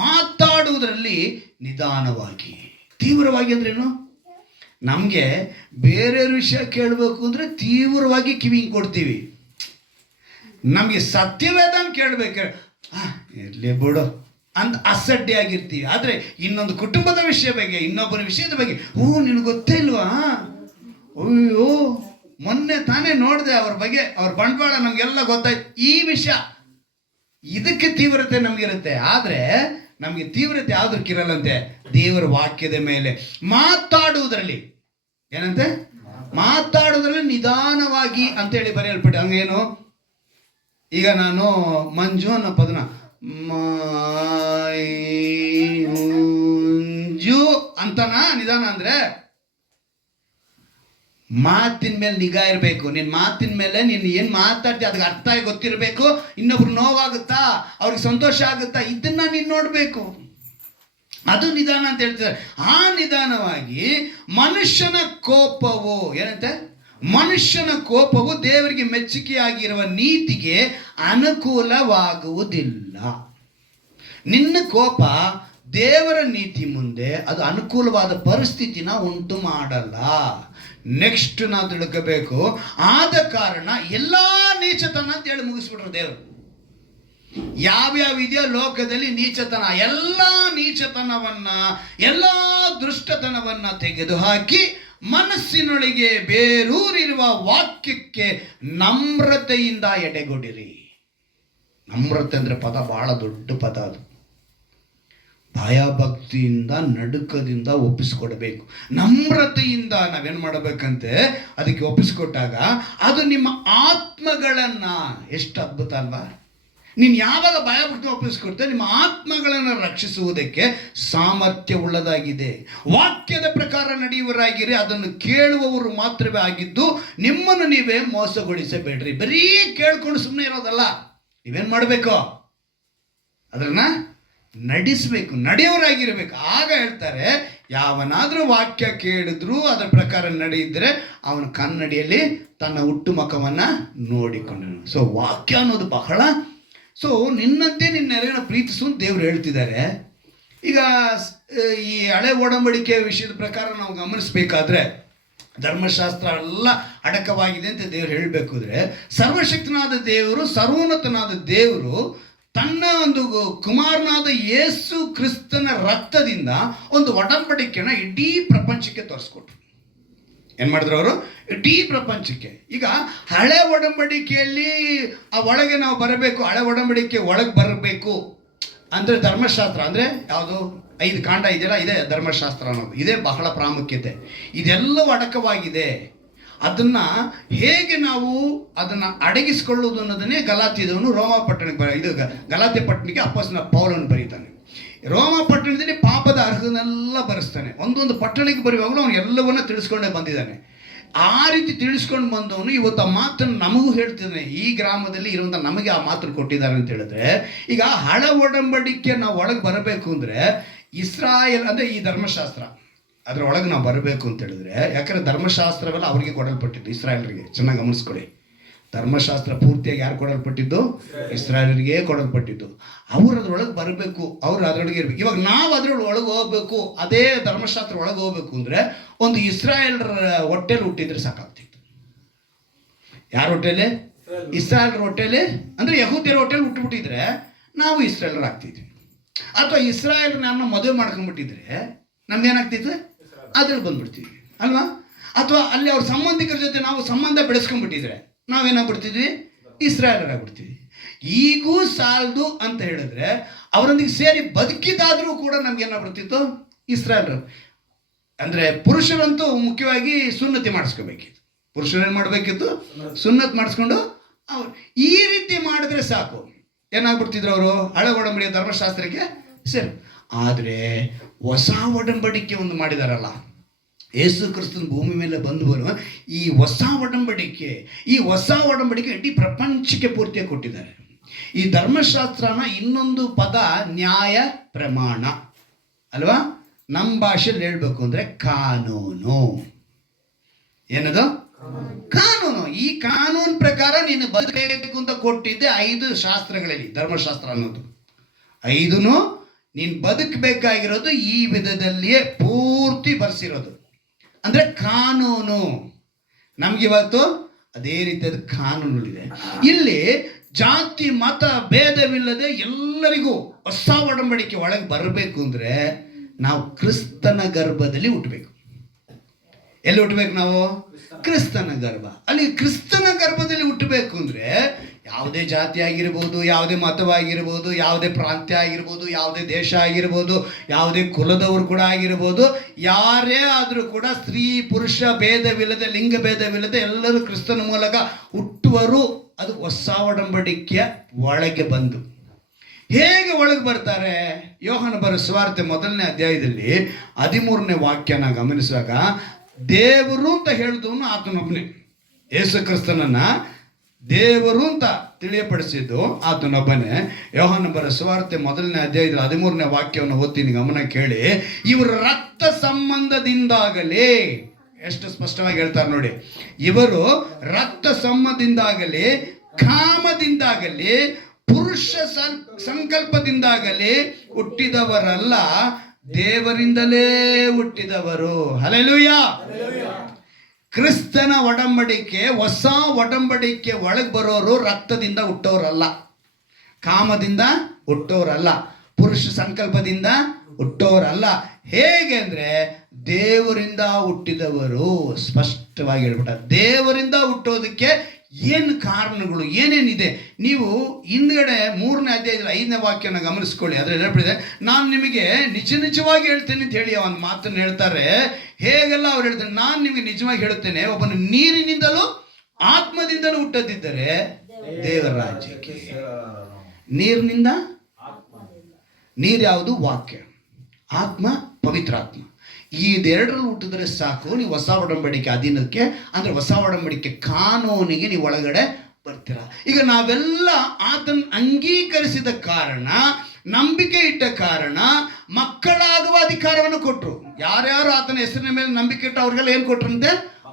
ಮಾತಾಡುವುದರಲ್ಲಿ ನಿಧಾನವಾಗಿ. ತೀವ್ರವಾಗಿ ಅಂದ್ರೇನು? ನಮಗೆ ಬೇರೆಯವ್ರ ವಿಷಯ ಕೇಳಬೇಕು ಅಂದರೆ ತೀವ್ರವಾಗಿ ಕಿವಿ ಕೊಡ್ತೀವಿ. ನಮಗೆ ಸತ್ಯವೇದನ ಕೇಳಬೇಕು ಇರಲಿ ಬಿಡು ಅಂತ ಅಸಡ್ಡೆಯಾಗಿರ್ತೀವಿ. ಆದರೆ ಇನ್ನೊಂದು ಕುಟುಂಬದ ವಿಷಯ ಬಗ್ಗೆ, ಇನ್ನೊಬ್ಬರ ವಿಷಯದ ಬಗ್ಗೆ, ನಿನಗೆ ಗೊತ್ತೇ ಇಲ್ವಾ, ಅಯ್ಯೋ ಮೊನ್ನೆ ತಾನೇ ನೋಡಿದೆ ಅವ್ರ ಬಗ್ಗೆ, ಅವ್ರ ಬಂಡವಾಳ ನಮಗೆಲ್ಲ ಗೊತ್ತಾಯ್ತು, ಈ ವಿಷಯ, ಇದಕ್ಕೆ ತೀವ್ರತೆ ನಮಗಿರುತ್ತೆ. ಆದರೆ ನಮಗೆ ತೀವ್ರತೆ ಯಾವುದಕ್ಕಿರಲ್ಲಂತೆ? ದೇವರ ವಾಕ್ಯದ ಮೇಲೆ ಮಾತಾಡುವುದರಲ್ಲಿ. ಏನಂತೆ? ಮಾತಾಡುವುದರಲ್ಲಿ ನಿಧಾನವಾಗಿ ಅಂತೇಳಿ ಬರೆಯಲ್ಪಟ್ಟೆ. ಹಂಗೇನು? ಈಗ ನಾನು ಮಂಜು ಅನ್ನೋ ಪದನ ಮಂಜು ಅಂತನಾ ನಿಧಾನ ಅಂದರೆ? ಮಾತಿನ ಮೇಲೆ ನಿಗಾ ಇರಬೇಕು. ನಿನ್ನ ಮಾತಿನ ಮೇಲೆ ನೀನು ಏನು ಮಾತಾಡ್ತೀಯ ಅದಕ್ಕೆ ಅರ್ಥ ಗೊತ್ತಿರಬೇಕು. ಇನ್ನೊಬ್ರು ನೋವಾಗುತ್ತಾ, ಅವ್ರಿಗೆ ಸಂತೋಷ ಆಗುತ್ತಾ, ಇದನ್ನ ನೀನು ನೋಡಬೇಕು. ಅದು ನಿಧಾನ ಅಂತ ಹೇಳ್ತಾರೆ. ಆ ನಿಧಾನವಾಗಿ ಮನುಷ್ಯನ ಕೋಪವು ಏನಂತೆ? ಮನುಷ್ಯನ ಕೋಪವು ದೇವರಿಗೆ ಮೆಚ್ಚುಗೆಯಾಗಿರುವ ನೀತಿಗೆ ಅನುಕೂಲವಾಗುವುದಿಲ್ಲ. ನಿನ್ನ ಕೋಪ ದೇವರ ನೀತಿ ಮುಂದೆ ಅದು ಅನುಕೂಲವಾದ ಪರಿಸ್ಥಿತಿನ ಉಂಟು ಮಾಡಲ್ಲ. ನೆಕ್ಸ್ಟ್ ನಾವು ತಿಳ್ಕೋಬೇಕು. ಆದ ಕಾರಣ ಎಲ್ಲ ನೀಚತನ ಅಂತ ಹೇಳಿ ಮುಗಿಸ್ಬಿಟ್ರು ದೇವರು. ಯಾವ್ಯಾವ ಇದೆಯೋ ಲೋಕದಲ್ಲಿ ನೀಚತನ, ಎಲ್ಲ ನೀಚತನವನ್ನ, ಎಲ್ಲ ದುಷ್ಟತನವನ್ನ ತೆಗೆದುಹಾಕಿ ಮನಸ್ಸಿನೊಳಗೆ ಬೇರೂರಿರುವ ವಾಕ್ಯಕ್ಕೆ ನಮ್ರತೆಯಿಂದ ಎಡೆಗೊಡಿರಿ. ನಮ್ರತೆ ಅಂದರೆ ಪದ ಬಹಳ ದೊಡ್ಡ ಪದ. ಅದು ಭಯಭಕ್ತಿಯಿಂದ ನಡುಕದಿಂದ ಒಪ್ಪಿಸಿಕೊಡಬೇಕು. ನಮ್ರತೆಯಿಂದ ನಾವೇನು ಮಾಡಬೇಕಂತೆ ಅದಕ್ಕೆ ಒಪ್ಪಿಸಿಕೊಟ್ಟಾಗ ಅದು ನಿಮ್ಮ ಆತ್ಮಗಳನ್ನು, ಎಷ್ಟು ಅದ್ಭುತ ಅಲ್ವಾ, ನೀನು ಯಾವಾಗ ಭಯ ಬಿಟ್ಟು ಒಪ್ಪಿಸ್ಕೊಡ್ತೇವೆ ನಿಮ್ಮ ಆತ್ಮಗಳನ್ನು ರಕ್ಷಿಸುವುದಕ್ಕೆ ಸಾಮರ್ಥ್ಯವುಳ್ಳದಾಗಿದೆ. ವಾಕ್ಯದ ಪ್ರಕಾರ ನಡೆಯುವರಾಗಿರಿ, ಅದನ್ನು ಕೇಳುವವರು ಮಾತ್ರವೇ ಆಗಿದ್ದು ನಿಮ್ಮನ್ನು ನೀವೇ ಮೋಸಗೊಳಿಸಬೇಡ್ರಿ. ಬರೀ ಕೇಳ್ಕೊಂಡು ಸುಮ್ಮನೆ ಇರೋದಲ್ಲ, ನೀವೇನು ಮಾಡಬೇಕು? ಅದನ್ನ ನಡೆಸಬೇಕು, ನಡೆಯೋರಾಗಿರ್ಬೇಕು. ಆಗ ಹೇಳ್ತಾರೆ, ಯಾವನಾದರೂ ವಾಕ್ಯ ಕೇಳಿದ್ರು ಅದರ ಪ್ರಕಾರ ನಡೆಯಿದ್ರೆ ಅವನ ಕನ್ನಡಿಯಲ್ಲಿ ತನ್ನ ಹುಟ್ಟು ಮುಖವನ್ನು ನೋಡಿಕೊಂಡನು. ಸೊ ವಾಕ್ಯ ಅನ್ನೋದು ಬಹಳ. ಸೊ ನಿನ್ನಂತೆ ನಿನ್ನ ನೆರೆಯನ್ನು ಪ್ರೀತಿಸು ಅಂತ ದೇವರು ಹೇಳ್ತಿದ್ದಾರೆ. ಈಗ ಈ ಹಳೆ ಒಡಂಬಡಿಕೆಯ ವಿಷಯದ ಪ್ರಕಾರ ನಾವು ಗಮನಿಸಬೇಕಾದ್ರೆ ಧರ್ಮಶಾಸ್ತ್ರ ಎಲ್ಲ ಅಡಕವಾಗಿದೆ ಅಂತ ದೇವರು ಹೇಳಬೇಕು. ಅಂದರೆ ಸರ್ವಶಕ್ತನಾದ ದೇವರು, ಸರ್ವೋನ್ನತನಾದ ದೇವರು ತನ್ನ ಒಂದು ಕುಮಾರನಾದ ಯೇಸು ಕ್ರಿಸ್ತನ ರಕ್ತದಿಂದ ಒಂದು ಒಡಂಬಡಿಕೆಯನ್ನು ಇಡೀ ಪ್ರಪಂಚಕ್ಕೆ ತೋರಿಸ್ಕೊಟ್ರು. ಏನು ಮಾಡಿದ್ರು ಅವರು? ಇಡೀ ಪ್ರಪಂಚಕ್ಕೆ. ಈಗ ಹಳೆ ಒಡಂಬಡಿಕೆಯಲ್ಲಿ ಆ ಒಳಗೆ ನಾವು ಬರಬೇಕು, ಹಳೆ ಒಡಂಬಡಿಕೆ ಒಳಗೆ ಬರಬೇಕು ಅಂದರೆ ಧರ್ಮಶಾಸ್ತ್ರ ಅಂದರೆ ಯಾವುದು? 5 ಕಾಂಡ ಇದೆಯಲ್ಲ, ಇದೇ ಧರ್ಮಶಾಸ್ತ್ರ ಅನ್ನೋದು. ಇದೇ ಬಹಳ ಪ್ರಾಮುಖ್ಯತೆ. ಇದೆಲ್ಲವೂ ಅಡಕವಾಗಿದೆ. ಅದನ್ನು ಹೇಗೆ ನಾವು ಅದನ್ನು ಅಡಗಿಸಿಕೊಳ್ಳುವುದು ಅನ್ನೋದನ್ನೇ ಗಲಾತ್ಯದವನು ರೋಮಾಪಟ್ಟಣಕ್ಕೆ ಇದು ಗಲಾತ್ಯ ಪಟ್ಟಣಕ್ಕೆ ಅಪೊಸ್ತಲನಾದ ಪೌಲನು ಬರೀತಾನೆ. ರೋಮಾಪಟ್ಟಣದಲ್ಲಿ ಪಾಪದ ಅರ್ಹನೆಲ್ಲ ಬರೆಸ್ತಾನೆ. ಒಂದೊಂದು ಪಟ್ಟಣಕ್ಕೆ ಬರೆಯುವಾಗಲೂ ಅವನು ಎಲ್ಲವನ್ನ ತಿಳಿಸ್ಕೊಂಡೇ ಬಂದಿದ್ದಾನೆ. ಆ ರೀತಿ ತಿಳಿಸ್ಕೊಂಡು ಬಂದವನು ಇವತ್ತು ಆ ಮಾತನ್ನು ನಮಗೂ ಹೇಳ್ತಿದ್ದಾನೆ. ಈ ಗ್ರಾಮದಲ್ಲಿ ಇರುವಂಥ ನಮಗೆ ಆ ಮಾತನ್ನು ಕೊಟ್ಟಿದ್ದಾರೆ ಅಂತ ಹೇಳಿದ್ರೆ, ಈಗ ಹಳ ಒಡಂಬಡಿಕೆ ನಾವು ಒಳಗೆ ಬರಬೇಕು ಅಂದರೆ ಇಸ್ರಾಯೇಲ್ ಅಂದರೆ ಈ ಧರ್ಮಶಾಸ್ತ್ರ ಅದರೊಳಗೆ ನಾವು ಬರಬೇಕು ಅಂತ ಹೇಳಿದ್ರೆ, ಯಾಕಂದರೆ ಧರ್ಮಶಾಸ್ತ್ರವೆಲ್ಲ ಅವರಿಗೆ ಕೊಡಲ್ಪಟ್ಟಿದ್ದು, ಇಸ್ರಾಯೇಲರಿಗೆ. ಚೆನ್ನಾಗಿ ಗಮನಿಸ್ಕೊಳ್ಳಿ, ಧರ್ಮಶಾಸ್ತ್ರ ಪೂರ್ತಿಯಾಗಿ ಯಾರು ಕೊಡಲ್ಪಟ್ಟಿದ್ದು? ಇಸ್ರಾಯೇಲರಿಗೆ ಕೊಡಲ್ಪಟ್ಟಿದ್ದು. ಅವರು ಅದರೊಳಗೆ ಬರಬೇಕು, ಅವರು ಅದರೊಳಗೆ ಇರಬೇಕು. ಇವಾಗ ನಾವು ಅದರೊಳಗೆ ಒಳಗೆ ಹೋಗ್ಬೇಕು, ಅದೇ ಧರ್ಮಶಾಸ್ತ್ರ ಒಳಗೆ ಹೋಗ್ಬೇಕು ಅಂದರೆ ಒಂದು ಇಸ್ರಾಯೇಲರ ಹೊಟ್ಟೆಲಿ ಹುಟ್ಟಿದ್ರೆ ಸಾಕಾಗ್ತಿತ್ತು. ಯಾರ ಹೊಟ್ಟೆಲಿ? ಇಸ್ರಾಯೇಲರ ಹೊಟ್ಟೆಲಿ, ಅಂದರೆ ಯಹೂದ್ಯರ ಹೊಟ್ಟೆಲಿ ಹುಟ್ಟುಬಿಟ್ಟಿದ್ರೆ ನಾವು ಇಸ್ರಾಯೇಲರು ಆಗ್ತಿದ್ವಿ. ಅಥವಾ ಇಸ್ರಾಯೇಲನ್ನ ಮದುವೆ ಮಾಡ್ಕೊಂಡ್ಬಿಟ್ಟಿದ್ರೆ ನಮ್ಗೇನಾಗ್ತಿತ್ತು? ಅದ್ರಲ್ಲಿ ಬಂದ್ಬಿಡ್ತೀವಿ ಅಲ್ವಾ? ಅಥವಾ ಅಲ್ಲಿ ಅವ್ರ ಸಂಬಂಧಿಕರ ಜೊತೆ ನಾವು ಸಂಬಂಧ ಬೆಳೆಸ್ಕೊಂಡ್ಬಿಟ್ಟಿದ್ರೆ ನಾವೇನಾಗ್ಬಿಡ್ತಿದ್ವಿ? ಇಸ್ರಾಯೇಲರಾಗ್ಬಿಡ್ತೀವಿ. ಈಗೂ ಸಾಲದು ಅಂತ ಹೇಳಿದ್ರೆ ಅವರೊಂದಿಗೆ ಸೇರಿ ಬದುಕಿದಾದರೂ ಕೂಡ ನಮ್ಗೇನಾಗ್ಬಿಡ್ತಿತ್ತು? ಇಸ್ರಾಯೇಲರು. ಅಂದರೆ ಪುರುಷರಂತೂ ಮುಖ್ಯವಾಗಿ ಸುನ್ನತಿ ಮಾಡಿಸ್ಕೋಬೇಕಿತ್ತು. ಪುರುಷರು ಏನು ಮಾಡಬೇಕಿತ್ತು? ಸುನ್ನತ್ ಮಾಡಿಸ್ಕೊಂಡು ಅವ್ರು ಈ ರೀತಿ ಮಾಡಿದ್ರೆ ಸಾಕು, ಏನಾಗ್ಬಿಡ್ತಿದ್ರು ಅವರು? ಹಳೆ ಒಡಂಬಡಿಕೆ ಧರ್ಮಶಾಸ್ತ್ರಕ್ಕೆ ಸರಿ. ಆದರೆ ಹೊಸ ಒಡಂಬಡಿಕೆ ಒಂದು ಮಾಡಿದಾರಲ್ಲ, ಯೇಸು ಕ್ರಿಸ್ತನ ಭೂಮಿ ಮೇಲೆ ಬಂದವರು ಈ ಹೊಸ ಒಡಂಬಡಿಕೆ ಇಡೀ ಪ್ರಪಂಚಕ್ಕೆ ಪೂರ್ತಿಯಾಗಿ ಕೊಟ್ಟಿದ್ದಾರೆ. ಈ ಧರ್ಮಶಾಸ್ತ್ರನ ಇನ್ನೊಂದು ಪದ ನ್ಯಾಯ ಪ್ರಮಾಣ ಅಲ್ವಾ? ನಮ್ಮ ಭಾಷೆಯಲ್ಲಿ ಹೇಳ್ಬೇಕು ಅಂದರೆ ಕಾನೂನು. ಏನದು? ಕಾನೂನು. ಈ ಕಾನೂನು ಪ್ರಕಾರ ನೀನು ಬದುಕಬೇಕು ಅಂತ ಕೊಟ್ಟಿದ್ದೆ 5 ಶಾಸ್ತ್ರಗಳಲ್ಲಿ. ಧರ್ಮಶಾಸ್ತ್ರ ಅನ್ನೋದು 5 ನೀನು ಬದುಕಬೇಕಾಗಿರೋದು ಈ ವಿಧದಲ್ಲಿಯೇ ಪೂರ್ತಿ ಬರೆಸಿರೋದು. ಅಂದರೆ ಕಾನೂನು. ನಮಗಿವತ್ತು ಅದೇ ರೀತಿಯಾದ ಕಾನೂನುಗಳಿದೆ. ಇಲ್ಲಿ ಜಾತಿ ಮತ ಭೇದವಿಲ್ಲದೆ ಎಲ್ಲರಿಗೂ ಹೊಸ ಒಡಂಬಡಿಕೆ ಒಳಗೆ ಬರಬೇಕು ಅಂದರೆ ನಾವು ಕ್ರಿಸ್ತನ ಗರ್ಭದಲ್ಲಿ ಹುಟ್ಟಬೇಕು. ಎಲ್ಲಿ ಹುಟ್ಟಬೇಕು ನಾವು? ಕ್ರಿಸ್ತನ ಗರ್ಭ. ಅಲ್ಲಿ ಕ್ರಿಸ್ತನ ಗರ್ಭದಲ್ಲಿ ಹುಟ್ಟಬೇಕು ಅಂದರೆ ಯಾವುದೇ ಜಾತಿ ಆಗಿರ್ಬೋದು, ಯಾವುದೇ ಮತವಾಗಿರ್ಬೋದು, ಯಾವುದೇ ಪ್ರಾಂತ್ಯ ಆಗಿರ್ಬೋದು, ಯಾವುದೇ ದೇಶ ಆಗಿರ್ಬೋದು, ಯಾವುದೇ ಕುಲದವರು ಕೂಡ ಆಗಿರ್ಬೋದು, ಯಾರೇ ಆದರೂ ಕೂಡ ಸ್ತ್ರೀ ಪುರುಷ ಭೇದವಿಲ್ಲದೆ, ಲಿಂಗ ಭೇದವಿಲ್ಲದೆ ಎಲ್ಲರೂ ಕ್ರಿಸ್ತನ ಮೂಲಕ ಹುಟ್ಟುವರು. ಅದು ಹೊಸ ಒಡಂಬಡಿಕೆಯ ಒಳಗೆ ಬಂದು ಹೇಗೆ ಒಳಗೆ ಬರ್ತಾರೆ? ಯೋಹಾನ ಬರೆದ ಸುವಾರ್ತೆ 1ನೇ ಅಧ್ಯಾಯದಲ್ಲಿ 13ನೇ ವಾಕ್ಯನ ಗಮನಿಸುವಾಗ ದೇವರು ಅಂತ ಹೇಳಿದವನು ಆತನೊಬ್ಬನೇ. ಯೇಸು ಕ್ರಿಸ್ತನನ್ನ ದೇವರು ಅಂತ ತಿಳಿಯಪಡಿಸಿದ್ದು ಆತನೊಬ್ಬನೇ. ಯೋಹಾನ ಬರೆದ ಸುವಾರ್ತೆ 1ನೇ ಅಧ್ಯಾಯದಲ್ಲಿ 13ನೇ ವಾಕ್ಯವನ್ನು ಓದ್ತೀನಿ, ಗಮನ ಕೇಳಿ. ಇವರು ರಕ್ತ ಸಂಬಂಧದಿಂದಾಗಲಿ, ಎಷ್ಟು ಸ್ಪಷ್ಟವಾಗಿ ಹೇಳ್ತಾರೆ ನೋಡಿ, ಇವರು ರಕ್ತ ಸಂಬಂಧದಿಂದಾಗಲಿ, ಕಾಮದಿಂದಾಗಲಿ, ಪುರುಷ ಸಂಕಲ್ಪದಿಂದಾಗಲಿ ಹುಟ್ಟಿದವರಲ್ಲ, ದೇವರಿಂದಲೇ ಹುಟ್ಟಿದವರು. ಹಲ್ಲೆಲೂಯಾ. ಕ್ರಿಸ್ತನ ಒಡಂಬಡಿಕೆ, ಹೊಸ ಒಡಂಬಡಿಕೆ ಒಳಗೆ ಬರೋರು ರಕ್ತದಿಂದ ಹುಟ್ಟೋರಲ್ಲ, ಕಾಮದಿಂದ ಹುಟ್ಟೋರಲ್ಲ, ಪುರುಷ ಸಂಕಲ್ಪದಿಂದ ಹುಟ್ಟೋರಲ್ಲ. ಹೇಗೆ ಅಂದರೆ ದೇವರಿಂದ ಹುಟ್ಟಿದವರು. ಸ್ಪಷ್ಟವಾಗಿ ಹೇಳ್ಬಿಟ್ಟ. ದೇವರಿಂದ ಹುಟ್ಟೋದಕ್ಕೆ ಏನು ಕಾರಣಗಳು, ಏನೇನಿದೆ? ನೀವು ಹಿಂದ್ಗಡೆ 3ನೇ ಅಧ್ಯಾಯದಲ್ಲಿ 5ನೇ ವಾಕ್ಯನ ಗಮನಿಸ್ಕೊಳ್ಳಿ. ಅದರಲ್ಲಿ ಹೇಳ್ಬಿಟ್ಟಿದೆ, ನಾನು ನಿಮಗೆ ನಿಜವಾಗಿ ಹೇಳ್ತೇನೆ ಅಂತ ಹೇಳಿ ಒಂದು ಮಾತನ್ನು ಹೇಳ್ತಾರೆ. ಹೇಗೆಲ್ಲ ಅವ್ರು ಹೇಳ್ತಾರೆ, ನಾನು ನಿಮಗೆ ನಿಜವಾಗಿ ಹೇಳುತ್ತೇನೆ, ಒಬ್ಬನು ನೀರಿನಿಂದಲೂ ಆತ್ಮದಿಂದಲೂ ಹುಟ್ಟದಿದ್ದರೆ ದೇವರ ರಾಜ್ಯಕ್ಕೆ. ನೀರಿನಿಂದ ನೀರು ಯಾವುದು? ವಾಕ್ಯ. ಆತ್ಮ ಪವಿತ್ರಾತ್ಮ. ಇದೆರಡರಲ್ಲಿ ಹುಟ್ಟಿದ್ರೆ ಸಾಕು, ನೀವು ಹೊಸ ಒಡಂಬಡಿಕೆ ಅಧೀನಕ್ಕೆ, ಅಂದರೆ ಹೊಸ ಒಡಂಬಡಿಕೆ ಕಾನೂನಿಗೆ ನೀವು ಒಳಗಡೆ ಬರ್ತೀರ. ಈಗ ನಾವೆಲ್ಲ ಆತನ ಅಂಗೀಕರಿಸಿದ ಕಾರಣ, ನಂಬಿಕೆ ಇಟ್ಟ ಕಾರಣ ಮಕ್ಕಳಾಗುವ ಅಧಿಕಾರವನ್ನು ಕೊಟ್ಟರು. ಯಾರ್ಯಾರು ಆತನ ಹೆಸರಿನ ಮೇಲೆ ನಂಬಿಕೆ ಇಟ್ಟು ಅವ್ರಿಗೆಲ್ಲ ಏನು ಕೊಟ್ರಂತೆ?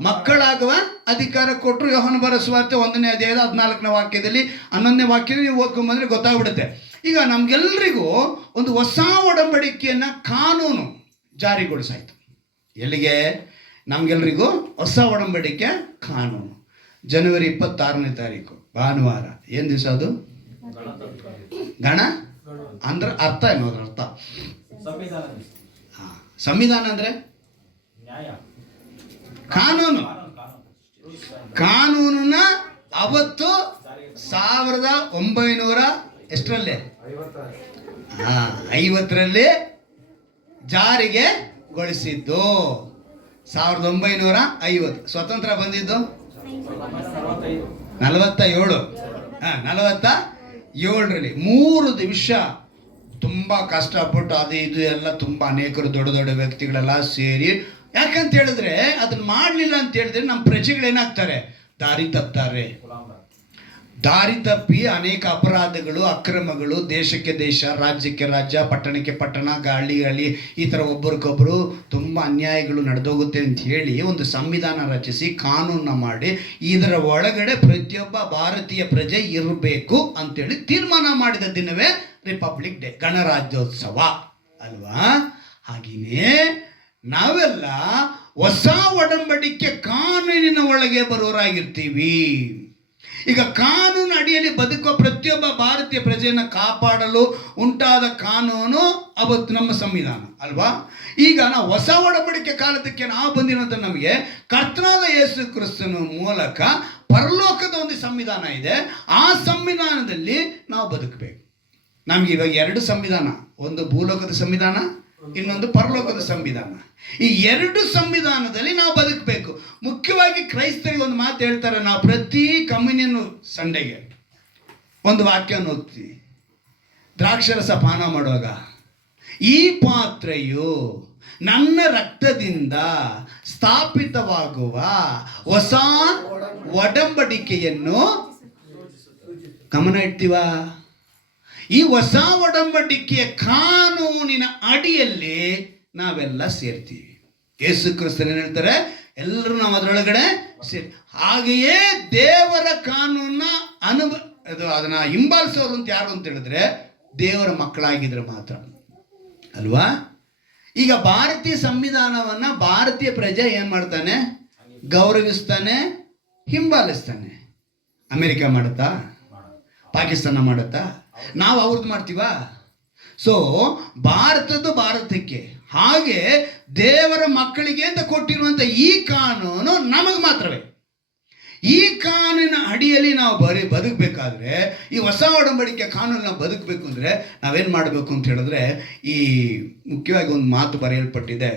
ಮಕ್ಕಳಾಗುವ ಅಧಿಕಾರ ಕೊಟ್ಟರು. ಯೋಹಾನ ಬರೆದ ಸುವಾರ್ತೆ 1ನೇ ಅಧ್ಯಾಯದ 14ನೇ ವಾಕ್ಯದಲ್ಲಿ 11ನೇ ವಾಕ್ಯದಲ್ಲಿ ನೀವು ಓದ್ಕೊಂಡ್ಬಂದ್ರೆ ಗೊತ್ತಾಗ್ಬಿಡುತ್ತೆ. ಈಗ ನಮ್ಗೆಲ್ರಿಗೂ ಒಂದು ಹೊಸ ಒಡಂಬಡಿಕೆಯನ್ನು ಕಾನೂನು ಜಾರಿಗೊಳಿಸಾಯಿತು. ಎಲ್ಲಿಗೆ? ನಮ್ಗೆಲ್ರಿಗೂ ಹೊಸ ಒಡಂಬಡಿಕೆ ಕಾನೂನು. ಜನವರಿ 26ನೇ ತಾರೀಕು ಭಾನುವಾರ. ಏನು ದಿವಸ ಅದು? ಗಣ ಅಂದ್ರೆ ಅರ್ಥ ಏನು? ಅದ್ರ ಅರ್ಥ ಸಂವಿಧಾನ ಅಂದ್ರೆ ಕಾನೂನು. ಕಾನೂನನ್ನ ಅವತ್ತು 1900 ಎಷ್ಟರಲ್ಲಿ? 50ರಲ್ಲಿ ಜಾರಿಗೆ ಗೊಳಿಸಿದ್ದು. 1950. ಸ್ವತಂತ್ರ ಬಂದಿದ್ದು 47. 47ರಲ್ಲಿ 3 ದಿವಸ ತುಂಬ ಕಷ್ಟಪಟ್ಟು ಅದು ಇದು ಎಲ್ಲ ತುಂಬ ಅನೇಕರು ದೊಡ್ಡ ದೊಡ್ಡ ವ್ಯಕ್ತಿಗಳೆಲ್ಲ ಸೇರಿ, ಯಾಕಂತ ಹೇಳಿದ್ರೆ ಅದನ್ನ ಮಾಡಲಿಲ್ಲ ಅಂತ ಹೇಳಿದ್ರೆ ನಮ್ಮ ಪ್ರಜೆಗಳೇನಾಗ್ತಾರೆ? ದಾರಿ ತಪ್ತಾರೆ. ದಾರಿ ತಪ್ಪಿ ಅನೇಕ ಅಪರಾಧಗಳು, ಅಕ್ರಮಗಳು, ದೇಶಕ್ಕೆ ದೇಶ, ರಾಜ್ಯಕ್ಕೆ ರಾಜ್ಯ, ಪಟ್ಟಣಕ್ಕೆ ಪಟ್ಟಣ, ಗಾಳಿ ಈ ಥರ ಒಬ್ಬರಿಗೊಬ್ಬರು ತುಂಬ ಅನ್ಯಾಯಗಳು ನಡೆದೋಗುತ್ತೆ ಅಂತ ಹೇಳಿ ಒಂದು ಸಂವಿಧಾನ ರಚಿಸಿ ಕಾನೂನನ್ನ ಮಾಡಿ ಇದರ ಒಳಗಡೆ ಪ್ರತಿಯೊಬ್ಬ ಭಾರತೀಯ ಪ್ರಜೆ ಇರಬೇಕು ಅಂತೇಳಿ ತೀರ್ಮಾನ ಮಾಡಿದ ದಿನವೇ ರಿಪಬ್ಲಿಕ್ ಡೇ, ಗಣರಾಜ್ಯೋತ್ಸವ ಅಲ್ವಾ? ಹಾಗೆಯೇ ನಾವೆಲ್ಲ ಹೊಸ ಒಡಂಬಡಿಕೆ ಕಾನೂನಿನ ಒಳಗೆ ಬರೋರಾಗಿರ್ತೀವಿ. ಈಗ ಕಾನೂನು ಅಡಿಯಲ್ಲಿ ಬದುಕುವ ಪ್ರತಿಯೊಬ್ಬ ಭಾರತೀಯ ಪ್ರಜೆಯನ್ನು ಕಾಪಾಡಲು ಉಂಟಾದ ಕಾನೂನು ಅವತ್ತು ನಮ್ಮ ಸಂವಿಧಾನ ಅಲ್ವಾ? ಈಗ ನಾವು ಹೊಸ ಒಡಂಬಡಿಕೆ ಕಾಲದಕ್ಕೆ ನಾವು ಬಂದಿರುವಂಥ ನಮಗೆ ಕರ್ತನಾದ ಯೇಸು ಕ್ರಿಸ್ತನ ಮೂಲಕ ಪರಲೋಕದ ಒಂದು ಸಂವಿಧಾನ ಇದೆ. ಆ ಸಂವಿಧಾನದಲ್ಲಿ ನಾವು ಬದುಕಬೇಕು. ನಮ್ಗೆ ಇವಾಗ 2 ಸಂವಿಧಾನ, ಒಂದು ಭೂಲೋಕದ ಸಂವಿಧಾನ, ಇನ್ನೊಂದು ಪರಲೋಕದ ಸಂವಿಧಾನ. ಈ 2 ಸಂವಿಧಾನದಲ್ಲಿ ನಾವು ಬದುಕಬೇಕು. ಮುಖ್ಯವಾಗಿ ಕ್ರೈಸ್ತರಿಗೆ ಒಂದು ಮಾತು ಹೇಳ್ತಾರೆ. ನಾವು ಪ್ರತಿ ಕಮ್ಯುನಿಯನ್ ಸಂಡೆಗೆ ಒಂದು ವಾಕ್ಯವನ್ನು ಓದ್ತೀವಿ. ದ್ರಾಕ್ಷರಸ ಪಾನ ಮಾಡುವಾಗ, ಈ ಪಾತ್ರೆಯು ನನ್ನ ರಕ್ತದಿಂದ ಸ್ಥಾಪಿತವಾಗುವ ಹೊಸ ಒಡಂಬಡಿಕೆಯನ್ನು ಗಮನ ಇಡ್ತೀವ. ಈ ಹೊಸ ಒಡಂಬಡಿಕೆಯ ಕಾನೂನಿನ ಅಡಿಯಲ್ಲಿ ನಾವೆಲ್ಲ ಸೇರ್ತೀವಿ. ಯೇಸು ಕ್ರಿಸ್ತರು ಏನು ಹೇಳ್ತಾರೆ? ಎಲ್ಲರೂ ನಾವು ಅದರೊಳಗಡೆ ಸೇರಿ. ಹಾಗೆಯೇ ದೇವರ ಕಾನೂನ ಅದನ್ನ ಹಿಂಬಾಲಿಸೋರು ಅಂತ ಯಾರು ಅಂತ ಹೇಳಿದ್ರೆ ದೇವರ ಮಕ್ಕಳಾಗಿದ್ರೆ ಮಾತ್ರ ಅಲ್ವಾ? ಈಗ ಭಾರತೀಯ ಸಂವಿಧಾನವನ್ನ ಭಾರತೀಯ ಪ್ರಜೆ ಏನ್ ಮಾಡ್ತಾನೆ? ಗೌರವಿಸ್ತಾನೆ, ಹಿಂಬಾಲಿಸ್ತಾನೆ. ಅಮೆರಿಕ ಮಾಡುತ್ತಾ? ಪಾಕಿಸ್ತಾನ ಮಾಡುತ್ತಾ? ನಾವು ಅವ್ರದ್ದು ಮಾಡ್ತೀವ? ಸೊ ಭಾರತದ್ದು ಭಾರತಕ್ಕೆ, ಹಾಗೆ ದೇವರ ಮಕ್ಕಳಿಗೆ ಅಂತ ಕೊಟ್ಟಿರುವಂಥ ಈ ಕಾನೂನು ನಮಗೆ ಮಾತ್ರವೇ. ಈ ಕಾನೂನಿನ ಅಡಿಯಲ್ಲಿ ನಾವು ಬದುಕಬೇಕಾದ್ರೆ, ಈ ಹೊಸ ಒಡಂಬಡಿಕೆ ಕಾನೂನು ನಾವು ಬದುಕಬೇಕು ಅಂದರೆ ನಾವೇನು ಮಾಡಬೇಕು ಅಂತ ಹೇಳಿದ್ರೆ, ಈ ಮುಖ್ಯವಾಗಿ ಒಂದು ಮಾತು ಬರೆಯಲ್ಪಟ್ಟಿದೆ